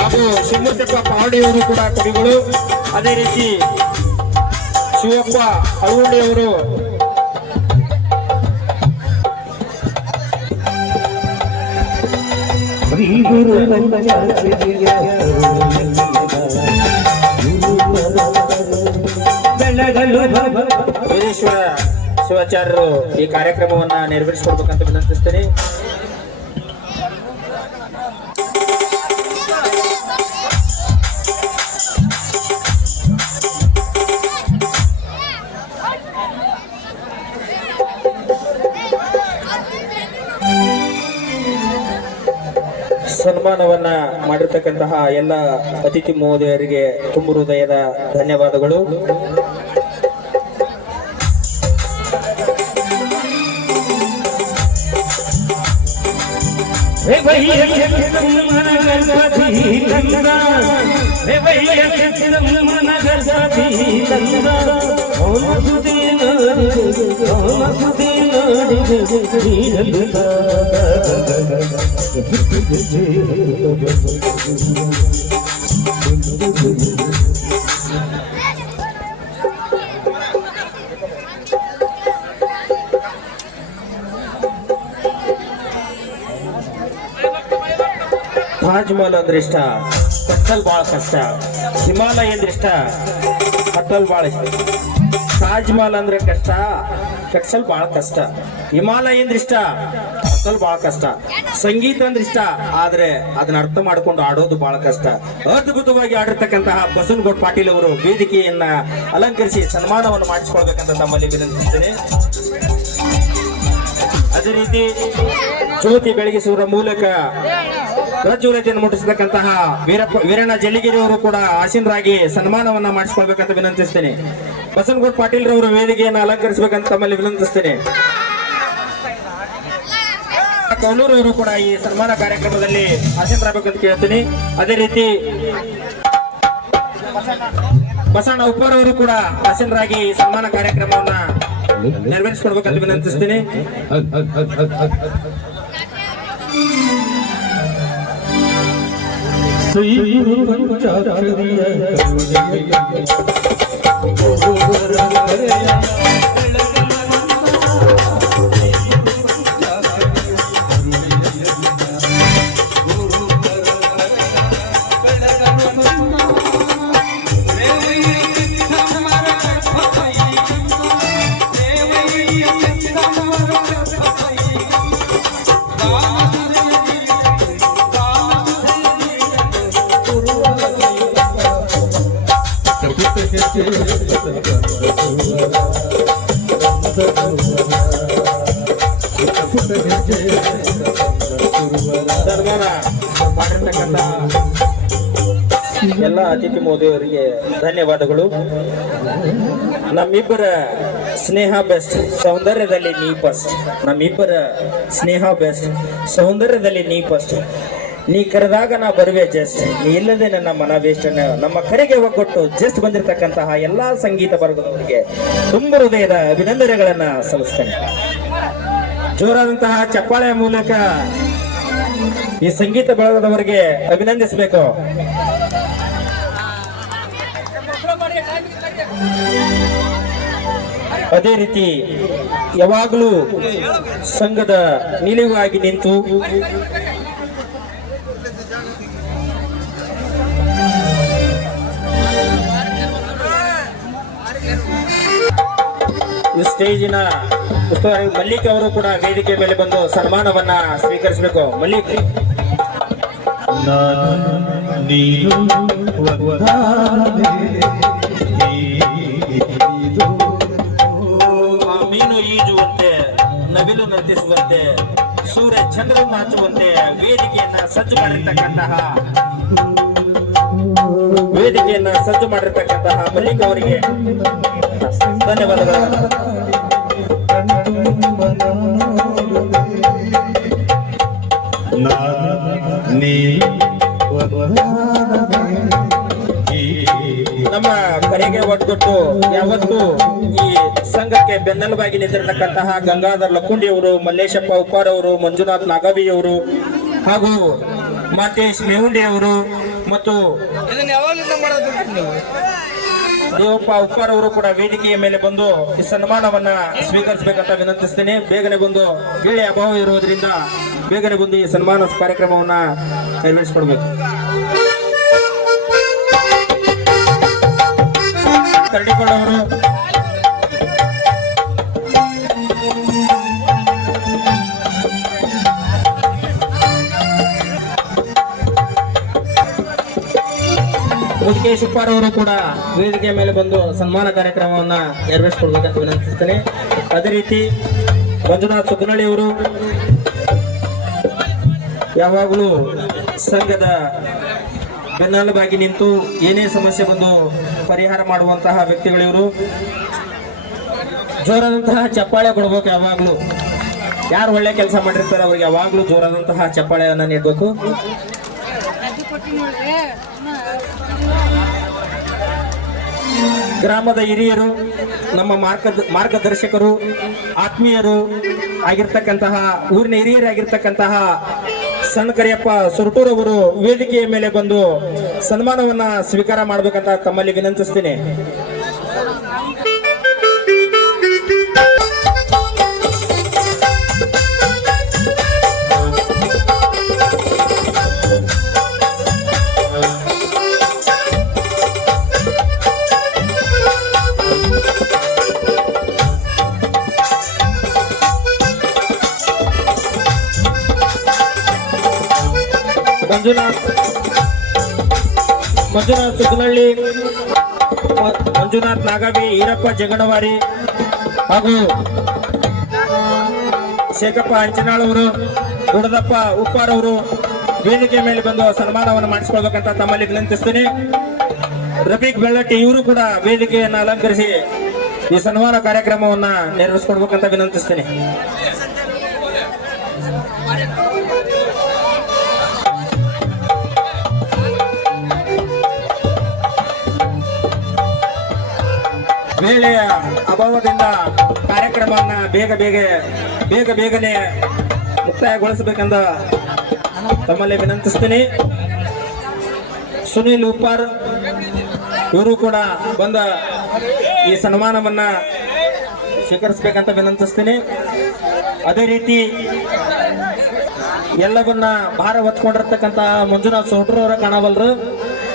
ಹಾಗೂ ಶಿವಮೂರ್ತಿಯಪ್ಪ ಪಾವಡಿಯವರು ಕೂಡ ಕವಿಗಳು. ಅದೇ ರೀತಿ ಶಿವಪ್ಪ ಅಳವಂಡಿಯವರು ವೀರೇಶ್ವರ ಶಿವಾಚಾರ್ಯರು ಈ ಕಾರ್ಯಕ್ರಮವನ್ನ ನೆರವೇರಿಸಿಕೊಡ್ಬೇಕಂತ ವಿನಂತಿಸ್ತೇನೆ. ಸನ್ಮಾನವನ್ನ ಮಾಡಿರ್ತಕ್ಕಂತಹ ಎಲ್ಲ ಅತಿಥಿ ಮಹೋದಯರಿಗೆ ತುಂಬ ಹೃದಯದ ಧನ್ಯವಾದಗಳು. ತಾಜ್ ಮಹಲ್ ಅಂದ್ರೆ ಇಷ್ಟ, ಕಟ್ಟಲ್ ಬಾಳ ಕಷ್ಟ. ಹಿಮಾಲಯ ಅಂದ್ರೆ ಇಷ್ಟ, ಹತ್ತಲ್ ಬಾಳ ಇಷ್ಟ. ತಾಜ್ ಮಹಲ್ ಅಂದ್ರೆ ಕಷ್ಟ, ಕಟ್ಸಲ್ ಬಾಳ ಕಷ್ಟ. ಹಿಮಾಲಯ ಅಂದ್ರೆ ಇಷ್ಟ, ಹತ್ತಲ್ ಬಾಳ ಕಷ್ಟ. ಸಂಗೀತ ಅಂದ್ರೆ ಇಷ್ಟ, ಆದ್ರೆ ಅದನ್ನ ಅರ್ಥ ಮಾಡ್ಕೊಂಡು ಆಡೋದು ಬಹಳ ಕಷ್ಟ. ಅದ್ಭುತವಾಗಿ ಆಡಿರ್ತಕ್ಕಂತಹ ಬಸವನಗೌಡ ಪಾಟೀಲ್ ಅವರು ವೇದಿಕೆಯನ್ನ ಅಲಂಕರಿಸಿ ಸನ್ಮಾನವನ್ನು ಮಾಡಿಸಿಕೊಳ್ಬೇಕಂತ ತಮ್ಮಲ್ಲಿ ವಿನಂತಿಸ್ತೇನೆ. ಅದೇ ರೀತಿ ಜ್ಯೋತಿ ಬೆಳಗಿಸುವ ಮೂಲಕ ಪ್ರಜ್ವಲತೆಯನ್ನು ಮುಟ್ಟಿಸತಕ್ಕಂತಹ ವೀರಣ್ಣ ಜಲ್ಲಿಗಿರಿ ಅವರು ಕೂಡ ಆಸೀನರಾಗಿ ಸನ್ಮಾನವನ್ನ ಮಾಡಿಸಿಕೊಳ್ಬೇಕಂತ ವಿನಂತಿಸ್ತೇನೆ. ಬಸವನಗೌಡ ಪಾಟೀಲ್ ರವರು ವೇದಿಕೆಯನ್ನು ಅಲಂಕರಿಸಬೇಕಂತ ತಮ್ಮಲ್ಲಿ ವಿನಂತಿಸ್ತೇನೆ. ಕೌಲೂರು ಅವರು ಕೂಡ ಈ ಸನ್ಮಾನ ಕಾರ್ಯಕ್ರಮದಲ್ಲಿ ಆಸೀನರಾಗಬೇಕಂತ ಕೇಳ್ತೀನಿ. ಅದೇ ರೀತಿ ಬಸಣ್ಣ ಉಪ್ಪರ್ ಅವರು ಕೂಡ ಆಸೀನರಾಗಿ ಈ ಸನ್ಮಾನ ಕಾರ್ಯಕ್ರಮವನ್ನ ನೆರವೇರಿಸಿಕೊಡ್ಬೇಕಂತ ವಿನಂತಿಸ್ತೀನಿ. ಶ್ರೀ ಗುರು ಪಂಚಾಕ್ಷರಿಯ ಸನ್ಮಾನ ಮಾಡಿರ್ತಕ್ಕಂಥ ಎಲ್ಲ ಅತಿಥಿ ಮಹೋದಯರಿಗೆ ಧನ್ಯವಾದಗಳು. ನಮ್ಮಿಬ್ಬರ ಸ್ನೇಹ ಬೆಸ್ಟ್, ಸೌಂದರ್ಯದಲ್ಲಿ ನೀ ಫಸ್ಟ್. ನಮ್ಮಿಬ್ಬರ ಸ್ನೇಹ ಬೆಸ್ಟ್, ಸೌಂದರ್ಯದಲ್ಲಿ ನೀ ಫಸ್ಟ್. ನೀ ಕರೆದಾಗ ನಾ ಬರುವೆ ಜಸ್ಟ್, ನೀ ಇಲ್ಲದೆ ನನ್ನ ಮನ ವೇಸ್ಟ್. ನಮ್ಮ ಕರೆಗೆ ಒಗ್ಗಟ್ಟು ಜಸ್ಟ್ ಬಂದಿರತಕ್ಕಂತಹ ಎಲ್ಲಾ ಸಂಗೀತ ವರ್ಗದವರಿಗೆ ತುಂಬ ಹೃದಯದ ಅಭಿನಂದನೆಗಳನ್ನ ಸಲ್ಲಿಸ್ತೇನೆ. ಜೋರಾದಂತಹ ಚಪ್ಪಾಳೆಯ ಮೂಲಕ ಈ ಸಂಗೀತ ಬಳಗದವರಿಗೆ ಅಭಿನಂದಿಸಬೇಕು. ಅದೇ ರೀತಿ ಯಾವಾಗಲೂ ಸಂಘದ ನಿಲುವಾಗಿ ನಿಂತು ಸ್ಟೇಜಿನ ಉಸ್ತುವಾರಿ ಮಲ್ಲಿಕ್ ಅವರು ಕೂಡ ವೇದಿಕೆ ಮೇಲೆ ಬಂದು ಸನ್ಮಾನವನ್ನ ಸ್ವೀಕರಿಸಬೇಕು. ಮಲ್ಲಿಕ್, ಮೀನು ಈಜುವಂತೆ, ನವಿಲು ನರ್ತಿಸುವಂತೆ, ಸೂರ್ಯ ಚಂದ್ರ ನಾಚುವಂತೆ ವೇದಿಕೆಯನ್ನ ಸಜ್ಜು ಮಾಡಿರ್ತಕ್ಕಂತಹ ಮಲ್ಲಿಕ್ ಅವರಿಗೆ ಧನ್ಯವಾದಗಳು. ನಮ್ಮ ಕರೆಗೆ ಒಟ್ಟುಕೊಟ್ಟು ಯಾವತ್ತು ಈ ಸಂಘಕ್ಕೆ ಬೆನ್ನೆಲುಬಾಗಿ ನಿಂತಿರತಕ್ಕಂತಹ ಗಂಗಾಧರ್ ಲಕ್ಕುಂಡಿ ಅವರು, ಮಲ್ಲೇಶಪ್ಪ ಉಪ್ಪಾರ್ ಅವರು, ಮಂಜುನಾಥ್ ನಾಗವಿ ಅವರು ಹಾಗೂ ಮಾತೇಶ್ ಮೇಹುಂಡಿ ಅವರು ಮತ್ತು ದೇವಪ್ಪ ಉಪ್ಪಾರ್ ಅವರು ಕೂಡ ವೇದಿಕೆಯ ಮೇಲೆ ಬಂದು ಈ ಸನ್ಮಾನವನ್ನ ಸ್ವೀಕರಿಸಬೇಕಂತ ವಿನಂತಿಸ್ತೇನೆ. ಬೇಗನೆ ಬಂದು ವೇಳೆ ಅಭಾವ ಇರುವುದರಿಂದ ಬೇಗನೆ ಬಂದು ಈ ಸನ್ಮಾನ ಕಾರ್ಯಕ್ರಮವನ್ನ ನೆರವೇರಿಸಿಕೊಡ್ಬೇಕು. ತರಡಿಕೊಂಡವರು ಮುದುಕೇಶ್ ಉಪ್ಪಾರ್ ಅವರು ಕೂಡ ವೇದಿಕೆಯ ಮೇಲೆ ಬಂದು ಸನ್ಮಾನ ಕಾರ್ಯಕ್ರಮವನ್ನ ನೆರವೇರಿಸಿಕೊಡ್ಬೇಕಂತ ವಿನಂತಿಸ್ತೇನೆ. ಅದೇ ರೀತಿ ಮಂಜುನಾಥ್ ಸುಗ್ನಳ್ಳಿ ಅವರು ಯಾವಾಗಲೂ ಸಂಘದ ಬೆನ್ನೆಲುಬಾಗಿ ನಿಂತು ಏನೇ ಸಮಸ್ಯೆ ಬಂದು ಪರಿಹಾರ ಮಾಡುವಂತಹ ವ್ಯಕ್ತಿಗಳಿವರು. ಜೋರಾದಂತಹ ಚಪ್ಪಾಳೆ ಕೊಡ್ಬೇಕು ಯಾವಾಗ್ಲೂ. ಯಾರು ಒಳ್ಳೆ ಕೆಲಸ ಮಾಡಿರ್ತಾರೆ ಅವ್ರಿಗೆ ಯಾವಾಗ್ಲೂ ಜೋರಾದಂತಹ ಚಪ್ಪಾಳೆಯನ್ನ ನೀಡಬೇಕು. ಗ್ರಾಮದ ಹಿರಿಯರು, ನಮ್ಮ ಮಾರ್ಗದರ್ಶಕರು, ಆತ್ಮೀಯರು ಆಗಿರ್ತಕ್ಕಂತಹ ಊರಿನ ಹಿರಿಯರಾಗಿರ್ತಕ್ಕಂತಹ ಸಣ್ಣ ಕರಿಯಪ್ಪ ಸುರಟೂರವರು ವೇದಿಕೆಯ ಮೇಲೆ ಬಂದು ಸನ್ಮಾನವನ್ನ ಸ್ವೀಕಾರ ಮಾಡಬೇಕಂತ ತಮ್ಮಲ್ಲಿ ವಿನಂತಿಸ್ತೀನಿ. ಮಂಜುನಾಥ್ ಸುಗ್ನಳ್ಳಿ, ಮಂಜುನಾಥ್ ನಾಗವಿ, ಈರಪ್ಪ ಜಗಣವಾರಿ ಹಾಗೂ ಶೇಖಪ್ಪ ಅಂಚನಾಳ್ ಅವರು, ಗುಡದಪ್ಪ ಉಪ್ಪಾರ್ ಅವರು ವೇದಿಕೆ ಮೇಲೆ ಬಂದು ಸನ್ಮಾನವನ್ನು ಮಾಡಿಸ್ಕೊಳ್ಬೇಕಂತ ತಮ್ಮಲ್ಲಿ ವಿನಂತಿಸ್ತೀನಿ. ರಫೀಕ್ ಬೆಳ್ಳಟ್ಟಿ ಇವರು ಕೂಡ ವೇದಿಕೆಯನ್ನು ಅಲಂಕರಿಸಿ ಈ ಸನ್ಮಾನ ಕಾರ್ಯಕ್ರಮವನ್ನ ನೆರವೇರಿಸಿಕೊಡ್ಬೇಕಂತ ವಿನಂತಿಸ್ತೀನಿ. ವೇಳೆಯ ಅಭಾವದಿಂದ ಕಾರ್ಯಕ್ರಮವನ್ನ ಬೇಗನೆ ಮುಕ್ತಾಯಗೊಳಿಸಬೇಕೆಂದ ತಮ್ಮಲ್ಲಿ ವಿನಂತಿಸ್ತೀನಿ. ಸುನೀಲ್ ಉಪ್ಪಾರ್ ಇವರು ಕೂಡ ಬಂದ ಈ ಸನ್ಮಾನವನ್ನ ಸ್ವೀಕರಿಸಬೇಕಂತ ವಿನಂತಿಸ್ತೀನಿ. ಅದೇ ರೀತಿ ಎಲ್ಲವನ್ನ ಭಾರ ಹೊತ್ಕೊಂಡಿರ್ತಕ್ಕಂತ ಮಂಜುನಾಥ್ ಸೋಟ್ರು ಅವರ ಕಾಣವಲ್ರು,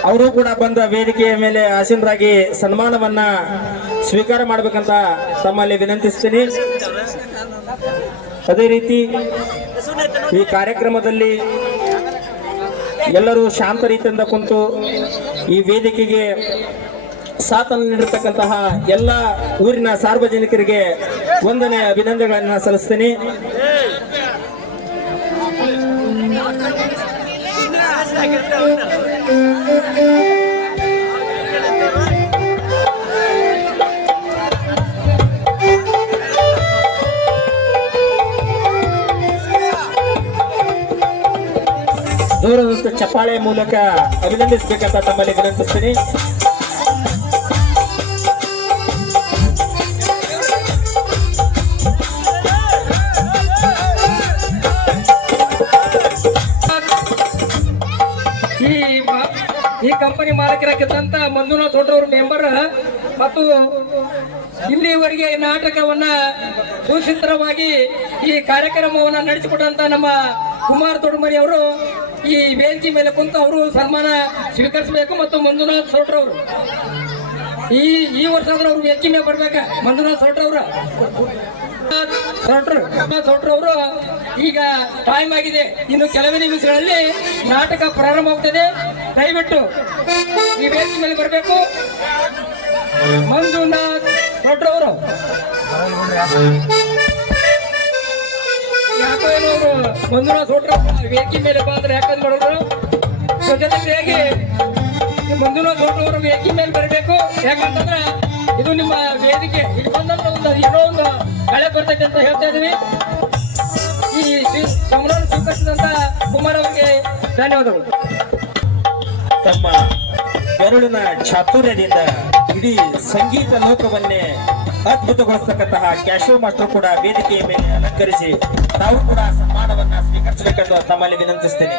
ಅವರು ಕೂಡ ಬಂದ ವೇದಿಕೆಯ ಮೇಲೆ ಆಸೀನರಾಗಿ ಸನ್ಮಾನವನ್ನ ಸ್ವೀಕಾರ ಮಾಡಬೇಕಂತ ತಮ್ಮಲ್ಲಿ ವಿನಂತಿಸ್ತೀನಿ. ಅದೇ ರೀತಿ ಈ ಕಾರ್ಯಕ್ರಮದಲ್ಲಿ ಎಲ್ಲರೂ ಶಾಂತ ರೀತಿಯಿಂದ ಕುಂತು ಈ ವೇದಿಕೆಗೆ ಸಾಥನ್ನು ನೀಡಿರ್ತಕ್ಕಂತಹ ಎಲ್ಲ ಊರಿನ ಸಾರ್ವಜನಿಕರಿಗೆ ವಂದನೆ ಅಭಿನಂದನೆಗಳನ್ನು ಸಲ್ಲಿಸ್ತೀನಿ. ದೂರದಂತ ಚಪ್ಪಾಳೆ ಮೂಲಕ ಅಭಿನಂದಿಸಬೇಕಂತ ತಮ್ಮಲ್ಲಿ ವಿನಂತಿಸ್ತೀನಿ. ಈ ಕಂಪನಿ ಮಾಲೀಕರಾಗಿದ್ದಂತ ಮಂಜುನಾಥ್ ಅವರು ಮೆಂಬರ್ ಮತ್ತು ಇಲ್ಲಿವರೆಗೆ ನಾಟಕವನ್ನ ಸುಚಿತ್ರವಾಗಿ ಈ ಕಾರ್ಯಕ್ರಮವನ್ನ ನಡೆಸಿಕೊಟ್ಟಂತ ನಮ್ಮ ಕುಮಾರ್ ದೊಡ್ಡಮನಿ ಅವರು ಈ ವೇದಿಕೆ ಮೇಲೆ ಕುಂತು ಅವರು ಸನ್ಮಾನ ಸ್ವೀಕರಿಸಬೇಕು. ಮತ್ತು ಮಂಜುನಾಥ್ ಸೌಟ್ರವರು ಈ ವರ್ಷ ಆದ್ರೆ ಅವ್ರು ವೇದಿಕೆ ಮೇಲೆ ಬರ್ಬೇಕ. ಮಂಜುನಾಥ್ ಸೌಟ್ರವರು ಈಗ ಟೈಮ್ ಆಗಿದೆ, ಇನ್ನು ಕೆಲವೇ ನಿಮಿಷಗಳಲ್ಲಿ ನಾಟಕ ಪ್ರಾರಂಭ ಆಗ್ತದೆ. ದಯವಿಟ್ಟು ಈ ವೇದಿಕೆ ಮೇಲೆ ಬರಬೇಕು. ಮಂಜುನಾಥ್ ಸೌಟ್ರವರು ಯಾಕೋ ಏನೋ ಮಂಜುನಾಥ್ ಸೌಟ್ರವರು ವೇದಿಕೆ ಮೇಲೆ ಬಂದ್ರೆ ಯಾಕಂದ್ ಮಾಡೋರು ಜೊತೆಗೆ ಮಂಜುನಾಥ್ ಸೌಟ್ರವರು ವೇದಿಕೆ ಮೇಲೆ ಬರಬೇಕು. ಯಾಕಂತಂದ್ರೆ ಇದು ನಿಮ್ಮ ವೇದಿಕೆ, ಇಲ್ಲಿ ಬಂದಂದ್ರೆ ಏನೋ ಒಂದು ಕಳೆ ಬರ್ತೈತೆ ಅಂತ ಹೇಳ್ತಾ ಇದೀವಿ. ಈ ಸಮಾರಂಭ ಸ್ವೀಕರಿಸಿದಂತ ಕುಮಾರ್ ಅವರಿಗೆ ಧನ್ಯವಾದಗಳು. ತಮ್ಮ ಬೆರಳಿನ ಚಾತುರ್ಯದಿಂದ ಇಡೀ ಸಂಗೀತ ಲೋಕವನ್ನೇ ಅದ್ಭುತಗೊಳಿಸತಕ್ಕಂತಹ ಕ್ಯಾಶೋ ಮಾಸ್ಟರ್ ಕೂಡ ವೇದಿಕೆಯ ಮೇಲೆ ಅಲಂಕರಿಸಿ ತಾವು ಕೂಡ ಸನ್ಮಾನವನ್ನ ಸ್ವೀಕರಿಸಬೇಕೆಂದು ತಮ್ಮಲ್ಲಿ ವಿನಂತಿಸ್ತೇನೆ.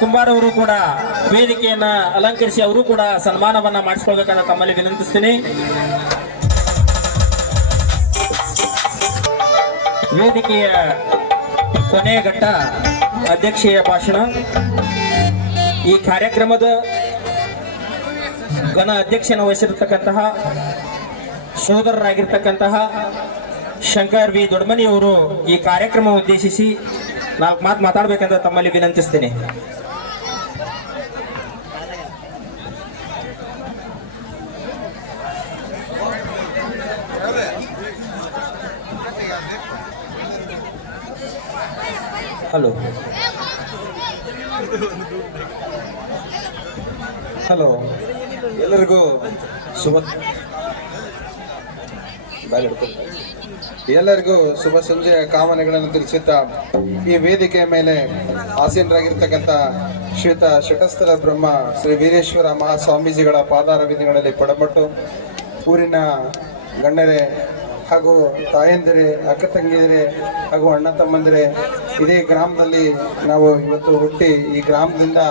ಕುಂಬಾರ್ ಅವರು ಕೂಡ ವೇದಿಕೆಯನ್ನ ಅಲಂಕರಿಸಿ ಅವರು ಕೂಡ ಸನ್ಮಾನವನ್ನ ಮಾಡಿಸ್ಕೊಳ್ಬೇಕಂತ ತಮ್ಮಲ್ಲಿ ವಿನಂತಿಸ್ತೇನೆ. ವೇದಿಕೆಯ ಕೊನೆಯ ಘಟ್ಟ ಅಧ್ಯಕ್ಷೀಯ ಭಾಷಣ. ಈ ಕಾರ್ಯಕ್ರಮದ ಘನ ಅಧ್ಯಕ್ಷನ ವಹಿಸಿರ್ತಕ್ಕಂತಹ ಸೋದರರಾಗಿರ್ತಕ್ಕಂತಹ ಶಂಕರ್ ವಿ ದೊಡ್ಡಮನಿ ಅವರು ಈ ಕಾರ್ಯಕ್ರಮ ಉದ್ದೇಶಿಸಿ 4 ಮಾತು ಮಾತಾಡಬೇಕಂತ ತಮ್ಮಲ್ಲಿ ವಿನಂತಿಸ್ತೇನೆ. ಹಲೋ ಹಲೋ, ಎಲ್ಲರಿಗೂ ಶುಭ ಸಂಜೆಯ ಕಾಮನೆಗಳನ್ನು ತಿಳಿಸುತ್ತಾ ಈ ವೇದಿಕೆಯ ಮೇಲೆ ಆಸೀನರಾಗಿರ್ತಕ್ಕಂಥ ಶ್ವೇತ ಶಟಸ್ಥಲ ಬ್ರಹ್ಮ ಶ್ರೀ ವೀರೇಶ್ವರ ಮಹಾಸ್ವಾಮೀಜಿಗಳ ಪಾದಾರವಿಂದಗಳಲ್ಲಿ ಪಡಮಟ್ಟು ಊರಿನ ಗಣ್ಯರೇ ಹಾಗೂ ತಾಯಂದಿರೇ, ಅಕ್ಕ ತಂಗಿಯರೇ ಹಾಗೂ ಅಣ್ಣ ತಮ್ಮಂದಿರೇ, ಇದೇ ಗ್ರಾಮದಲ್ಲಿ ನಾವು ಇವತ್ತು ಹುಟ್ಟಿ ಈ ಗ್ರಾಮದಿಂದ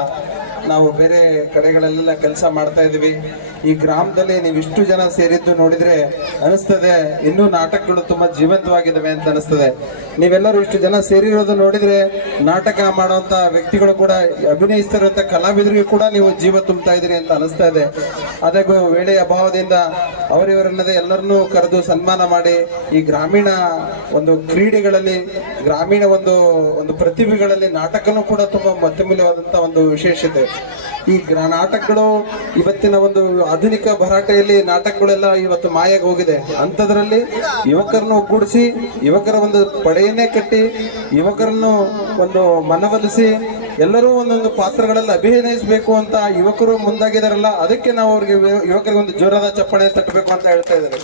ನಾವು ಬೇರೆ ಕಡೆಗಳಲ್ಲೆಲ್ಲ ಕೆಲಸ ಮಾಡ್ತಾ ಇದ್ದೀವಿ. ಈ ಗ್ರಾಮದಲ್ಲಿ ನೀವು ಇಷ್ಟು ಜನ ಸೇರಿದ್ದು ನೋಡಿದ್ರೆ ಅನಿಸ್ತದೆ ಇನ್ನೂ ನಾಟಕಗಳು ತುಂಬಾ ಜೀವಂತವಾಗಿದ್ದಾವೆ ಅಂತ ಅನಿಸ್ತದೆ. ನೀವೆಲ್ಲರೂ ಇಷ್ಟು ಜನ ಸೇರಿರೋದು ನೋಡಿದ್ರೆ ನಾಟಕ ಮಾಡುವಂತ ವ್ಯಕ್ತಿಗಳು ಕೂಡ, ಅಭಿನಯಿಸ್ತಿರುವಂತ ಕಲಾವಿದರಿಗೂ ಕೂಡ ನೀವು ಜೀವ ತುಂಬ್ತಾ ಇದ್ದೀರಿ ಅಂತ ಅನಿಸ್ತಾ ಇದೆ. ಅದಾಗೂ ವೇಳೆಯ ಅಭಾವದಿಂದ ಅವರಿವರನ್ನದೇ ಎಲ್ಲರನ್ನೂ ಕರೆದು ಸನ್ಮಾನ ಮಾಡಿ ಈ ಗ್ರಾಮೀಣ ಒಂದು ಕ್ರೀಡೆಗಳಲ್ಲಿ, ಗ್ರಾಮೀಣ ಒಂದು ಪ್ರತಿಭೆಗಳಲ್ಲಿ ನಾಟಕನೂ ಕೂಡ ತುಂಬಾ ಅತ್ಯಮೂಲ್ಯವಾದಂತ ಒಂದು ವಿಶೇಷತೆ. ಈ ನಾಟಕಗಳು ಇವತ್ತಿನ ಒಂದು ಆಧುನಿಕ ಭರಾಟೆಯಲ್ಲಿ ನಾಟಕಗಳೆಲ್ಲ ಇವತ್ತು ಮಾಯಾಗಿ ಹೋಗಿದೆ. ಅಂಥದ್ರಲ್ಲಿ ಯುವಕರನ್ನು ಒಗ್ಗೂಡಿಸಿ, ಯುವಕರ ಒಂದು ಪಡೆಯನ್ನೇ ಕಟ್ಟಿ, ಯುವಕರನ್ನು ಒಂದು ಮನವೊಲಿಸಿ ಎಲ್ಲರೂ ಒಂದೊಂದು ಪಾತ್ರಗಳಲ್ಲಿ ಅಭಿನಯಿಸಬೇಕು ಅಂತ ಯುವಕರು ಮುಂದಾಗಿದಾರಲ್ಲ, ಅದಕ್ಕೆ ನಾವು ಅವ್ರಿಗೆ ಯುವಕರಿಗೆ ಒಂದು ಜೋರಾದ ಚಪ್ಪಾಳೆ ತಟ್ಟಬೇಕು ಅಂತ ಹೇಳ್ತಾ ಇದ್ದಾರೆ.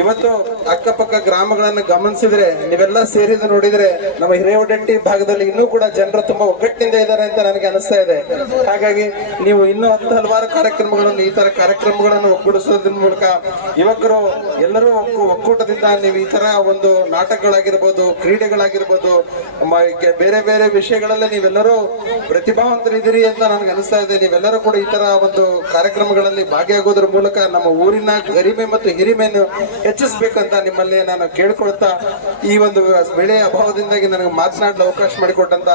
ಇವತ್ತು ಅಕ್ಕಪಕ್ಕ ಗ್ರಾಮಗಳನ್ನು ಗಮನಿಸಿದ್ರೆ, ನೀವೆಲ್ಲ ಸೇರಿದ ನೋಡಿದ್ರೆ ನಮ್ಮ ಹಿರೇವಡ್ಡಟ್ಟಿ ಭಾಗದಲ್ಲಿ ಇನ್ನೂ ಕೂಡ ಜನರು ತುಂಬಾ ಒಗ್ಗಟ್ಟಿನಿಂದ ಇದ್ದಾರೆ ಅಂತ ನನಗೆ ಅನಿಸ್ತಾ ಇದೆ. ಹಾಗಾಗಿ ನೀವು ಇನ್ನೂ ಹಲವಾರು ಕಾರ್ಯಕ್ರಮಗಳನ್ನು, ಈ ತರ ಕಾರ್ಯಕ್ರಮಗಳನ್ನು ಒಗ್ಗೂಡಿಸೋದ್ರ ಮೂಲಕ ಯುವಕರು ಎಲ್ಲರೂ ಒಕ್ಕೂಟದಿಂದ ನೀವು ಈ ತರ ಒಂದು ನಾಟಕಗಳಾಗಿರ್ಬೋದು, ಕ್ರೀಡೆಗಳಾಗಿರ್ಬೋದು, ಬೇರೆ ಬೇರೆ ವಿಷಯಗಳಲ್ಲಿ ನೀವೆಲ್ಲರೂ ಪ್ರತಿಭಾವಂತರಿದ್ದೀರಿ ಅಂತ ನನಗೆ ಅನಿಸ್ತಾ ಇದೆ. ನೀವೆಲ್ಲರೂ ಕೂಡ ಈ ತರ ಒಂದು ಕಾರ್ಯಕ್ರಮಗಳಲ್ಲಿ ಭಾಗಿಯಾಗೋದ್ರ ಮೂಲಕ ನಮ್ಮ ಊರಿನ ಗರಿಮೆ ಮತ್ತು ಹಿರಿಮೆಯನ್ನು ಹೆಚ್ಚಿಸಬೇಕಂತ ನಿಮ್ಮಲ್ಲಿ ನಾನು ಕೇಳ್ಕೊಳ್ತಾ, ಈ ಒಂದು ಬೆಳೆಯ ಅಭಾವದಿಂದಾಗಿ ನನಗೆ ಮಾತನಾಡಲು ಅವಕಾಶ ಮಾಡಿಕೊಟ್ಟಂತ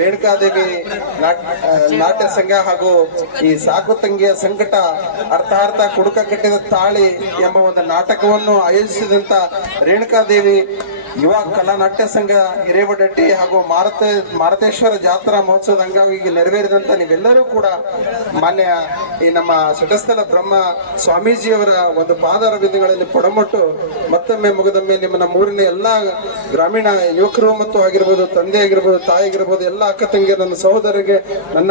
ರೇಣುಕಾದೇವಿ ನಾಟ್ಯ ಸಂಘ ಹಾಗೂ ಈ ಸಾಕು ತಂಗಿಯ ಸಂಕಟ ಅರ್ಥಾರ್ಥ ಕುಡುಕ ಕಟ್ಟಿದ ತಾಳಿ ಎಂಬ ಒಂದು ನಾಟಕವನ್ನು ಆಯೋಜಿಸಿದಂತ ರೇಣುಕಾದೇವಿ ಯುವ ಕಲಾ ನಾಟ್ಯ ಸಂಘ ಹಿರೇವಡ್ಡಟ್ಟಿ ಹಾಗೂ ಮಾರತೇಶ್ವರ ಜಾತ್ರಾ ಮಹೋತ್ಸವದ ಅಂಗವಾಗಿ ನೆರವೇರಿದಂತ ನೀವೆಲ್ಲರೂ ಕೂಡ ಮಾನ್ಯ ಈ ನಮ್ಮ ಶಟಸ್ಥಲ ಬ್ರಹ್ಮ ಸ್ವಾಮೀಜಿಯವರ ಒಂದು ಪಾದಾರವಿಂದಗಳಲ್ಲಿ ಪಡಮಟ್ಟು ಮತ್ತೊಮ್ಮೆ ಮುಗದೊಮ್ಮೆ ನಮ್ಮ ಊರಿನ ಎಲ್ಲಾ ಗ್ರಾಮೀಣ ಯುವಕರು ಮತ್ತು ಆಗಿರ್ಬೋದು, ತಂದೆ ಆಗಿರ್ಬೋದು, ತಾಯಿ ಆಗಿರ್ಬೋದು, ಎಲ್ಲ ಅಕ್ಕ ತಂಗಿಯ ನನ್ನ ಸಹೋದರರಿಗೆ ನನ್ನ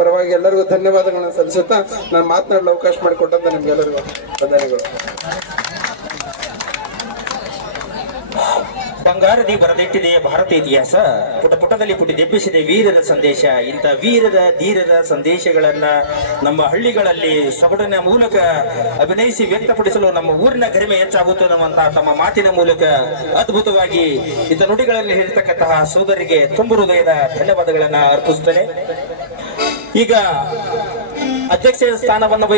ಪರವಾಗಿ ಎಲ್ಲರಿಗೂ ಧನ್ಯವಾದಗಳನ್ನು ಸಲ್ಲಿಸುತ್ತಾ ನಾನು ಮಾತನಾಡಲು ಅವಕಾಶ ಮಾಡಿಕೊಟ್ಟಂತ ನಿಮ್ಗೆಲ್ಲರಿಗೂ ಧನ್ಯವಾದಗಳು. ಬಂಗಾರದಿ ಬರೆದಿಟ್ಟಿದೆ ಭಾರತ ಇತಿಹಾಸ, ಪುಟ ಪುಟದಲ್ಲಿ ಪುಟಿದೆಬ್ಬಿಸಿದೆ ವೀರರ ಸಂದೇಶ. ಇಂಥ ವೀರರ ಧೀರರ ಸಂದೇಶಗಳನ್ನ ನಮ್ಮ ಹಳ್ಳಿಗಳಲ್ಲಿ ಸೊಗಡಿನ ಮೂಲಕ ಅಭಿನಯಿಸಿ ವ್ಯಕ್ತಪಡಿಸಲು ನಮ್ಮ ಊರಿನ ಗರಿಮೆ ಹೆಚ್ಚಾಗುತ್ತದೆ ತಮ್ಮ ಮಾತಿನ ಮೂಲಕ ಅದ್ಭುತವಾಗಿ ಇಂಥ ನುಡಿಗಳಲ್ಲಿ ಹೇಳಿರ್ತಕ್ಕಂತಹ ಸೋದರಿಗೆ ತುಂಬ ಹೃದಯದ ಧನ್ಯವಾದಗಳನ್ನ ಅರ್ಪಿಸುತ್ತೇನೆ. ಈಗ ಅಧ್ಯಕ್ಷ ಸ್ಥಾನವನ್ನು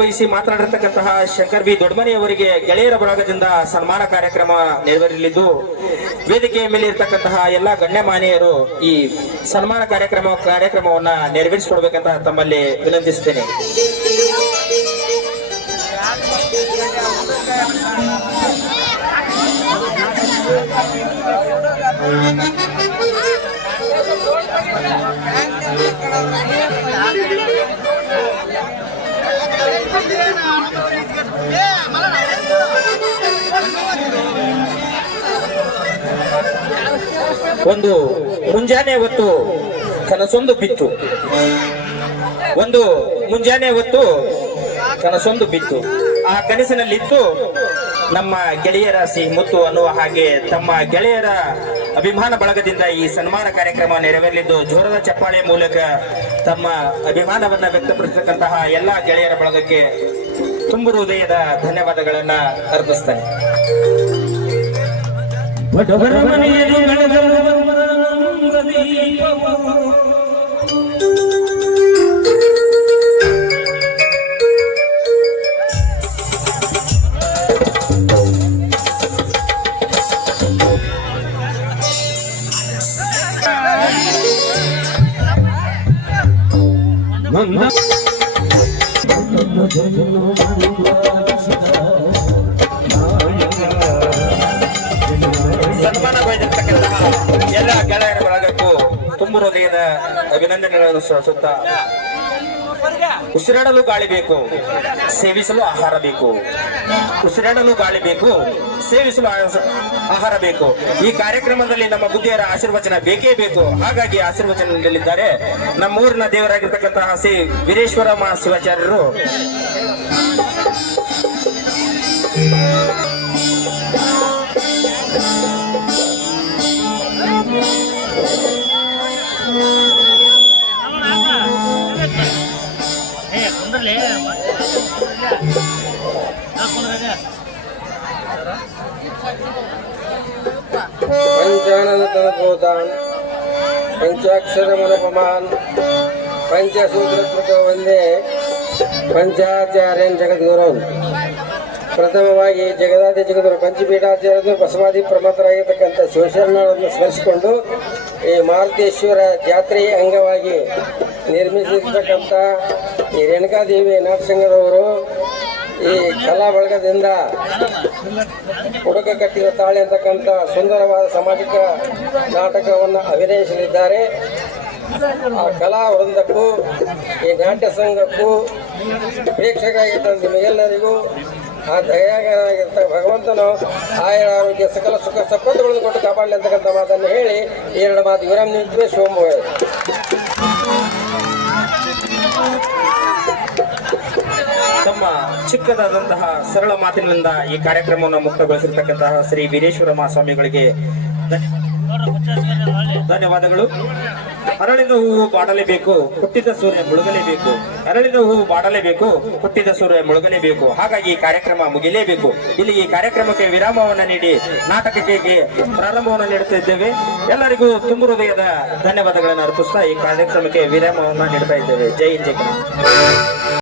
ವಹಿಸಿ ಮಾತನಾಡಿರ್ತಕ್ಕಂತಹ ಶಂಕರ್ ಬಿ ದೊಡ್ಮನಿ ಅವರಿಗೆ ಗೆಳೆಯರ ಬಳಗದಿಂದ ಸನ್ಮಾನ ಕಾರ್ಯಕ್ರಮ ನೆರವೇರಲಿದ್ದು, ವೇದಿಕೆಯ ಮೇಲೆ ಇರತಕ್ಕಂತಹ ಎಲ್ಲಾ ಗಣ್ಯಮಾನ್ಯರು ಈ ಸನ್ಮಾನ ಕಾರ್ಯಕ್ರಮವನ್ನ ನೆರವೇರಿಸಿಕೊಡ್ಬೇಕಂತ ತಮ್ಮಲ್ಲಿ ವಿನಂತಿಸುತ್ತೇನೆ. ಒಂದು ಮುಂಜಾನೆ ಹೊತ್ತು ಕನಸೊಂದು ಬಿತ್ತು. ಆ ಕನಸಿನಲ್ಲಿತ್ತು ನಮ್ಮ ಗೆಳೆಯರ ಸಿಹಿ ಮುತ್ತು ಅನ್ನುವ ಹಾಗೆ ತಮ್ಮ ಗೆಳೆಯರ ಅಭಿಮಾನ ಬಳಗದಿಂದ ಈ ಸನ್ಮಾನ ಕಾರ್ಯಕ್ರಮ ನೆರವೇರಲಿದ್ದು, ಜೋರದ ಚಪ್ಪಾಳೆ ಮೂಲಕ ತಮ್ಮ ಅಭಿಮಾನವನ್ನ ವ್ಯಕ್ತಪಡಿಸತಕ್ಕಂತಹ ಎಲ್ಲಾ ಗೆಳೆಯರ ಬಳಗಕ್ಕೆ ತುಂಬ ಹೃದಯದ ಧನ್ಯವಾದಗಳನ್ನ ಅರ್ಪಿಸ್ತೇನೆ. ಸನ್ಮಾನಗೊಂಡಿರ್ತಕ್ಕಂತಹ ಎಲ್ಲ ಗೆಳೆಯರ ಬಳಗಕ್ಕೂ ತುಂಬ ಹೃದಯದ ಅಭಿನಂದನೆಗಳನ್ನು ಸಲ್ಲಿಸುತ್ತಾ ಉಸಿರಾಡಲು ಗಾಳಿ ಬೇಕು, ಸೇವಿಸಲು ಆಹಾರ ಬೇಕು. ಉಸಿರಾಡಲು ಗಾಳಿ ಬೇಕು, ಸೇವಿಸಲು ಆಹಾರ ಬೇಕು. ಈ ಕಾರ್ಯಕ್ರಮದಲ್ಲಿ ನಮ್ಮ ಬುದ್ಧಿಯರ ಆಶೀರ್ವಚನ ಬೇಕೇ ಬೇಕು. ಹಾಗಾಗಿ ಆಶೀರ್ವಚನದಲ್ಲಿದ್ದಾರೆ ನಮ್ಮೂರಿನ ದೇವರಾಗಿರ್ತಕ್ಕಂತಹ ಶ್ರೀ ವೀರೇಶ್ವರ ಮಹಾಶಿವಾಚಾರ್ಯರು. पंचानन तनभूतान् पंचाक्षरमनुपमान् पंचसूत्रत्मको वंदे पंचाचार्यन् जगद्गुरून्. ಪ್ರಥಮವಾಗಿ ಜಗದಾದಿ ಜಗದ್ಗುರು ಪಂಚಪೀಠಾಚಾರ್ಯರು ಬಸವಾದಿ ಪ್ರಮತರಾಗಿರ್ತಕ್ಕಂಥ ಶಿವಶರಣರನ್ನು ಸ್ಮರಿಸಿಕೊಂಡು ಈ ಮಾರುತೇಶ್ವರ ಜಾತ್ರೆಯ ಅಂಗವಾಗಿ ನಿರ್ಮಿಸಿರ್ತಕ್ಕಂಥ ಈ ರೇಣುಕಾದೇವಿ ನಾಟ ಸಂಘದವರು ಈ ಕಲಾ ಬಳಗದಿಂದ ಹುಡುಗ ಕಟ್ಟಿದ ತಾಳೆ ಅಂತಕ್ಕಂಥ ಸುಂದರವಾದ ಸಾಮಾಜಿಕ ನಾಟಕವನ್ನು ಅಭಿನಯಿಸಲಿದ್ದಾರೆ. ಆ ಕಲಾ ವೃಂದಕ್ಕೂ ಈ ನಾಟ್ಯ ಸಂಘಕ್ಕೂ ಪ್ರೇಕ್ಷಕರಾಗಿದ್ದ ನಿಮಗೆಲ್ಲರಿಗೂ ಆ ದಯಾಗರಾಗಿರ್ತ ಭಗವಂತನು ಆಯುರ ಆರೋಗ್ಯ ಸಕಲ ಸುಖ ಸಪತ್ತುಗಳನ್ನು ಕೊಟ್ಟು ಕಾಪಾಡಲಿ ಅಂತಕ್ಕಂಥ ಮಾತನ್ನು ಹೇಳಿ ಈ ಎರಡು ಮಾತು ವಿರಾಮ ನೀಡುತ್ತವೆ. ಶಿವಮೊಗ್ಗ ತಮ್ಮ ಚಿಕ್ಕದಾದಂತಹ ಸರಳ ಮಾತಿನಿಂದ ಈ ಕಾರ್ಯಕ್ರಮವನ್ನು ಮುಕ್ತಗೊಳಿಸಿರ್ತಕ್ಕಂತಹ ಶ್ರೀ ವೀರೇಶ್ವರ ಮಹಾಸ್ವಾಮಿಗಳಿಗೆ ಧನ್ಯವಾದಗಳು. ಅರಳಿದ ಹೂವು ಬಾಡಲೇಬೇಕು, ಹುಟ್ಟಿದ ಸೂರ್ಯ ಮುಳುಗಲೇಬೇಕು. ಅರಳಿದ ಹೂವು ಬಾಡಲೇಬೇಕು, ಹುಟ್ಟಿದ ಸೂರ್ಯ ಮುಳುಗಲೇಬೇಕು. ಹಾಗಾಗಿ ಈ ಕಾರ್ಯಕ್ರಮ ಮುಗಿಲೇಬೇಕು. ಇಲ್ಲಿ ಈ ಕಾರ್ಯಕ್ರಮಕ್ಕೆ ವಿರಾಮವನ್ನು ನೀಡಿ ನಾಟಕಕ್ಕೆ ಪ್ರಾರಂಭವನ್ನು ನೀಡುತ್ತಿದ್ದೇವೆ. ಎಲ್ಲರಿಗೂ ತುಂಬ ಹೃದಯದ ಧನ್ಯವಾದಗಳನ್ನು ಅರ್ಪಿಸ್ತಾ ಈ ಕಾರ್ಯಕ್ರಮಕ್ಕೆ ವಿರಾಮವನ್ನು ನೀಡ್ತಾ ಇದ್ದೇವೆ. ಜೈ ಹಿಂದ್, ಜೈ ಕನ್ನಡ.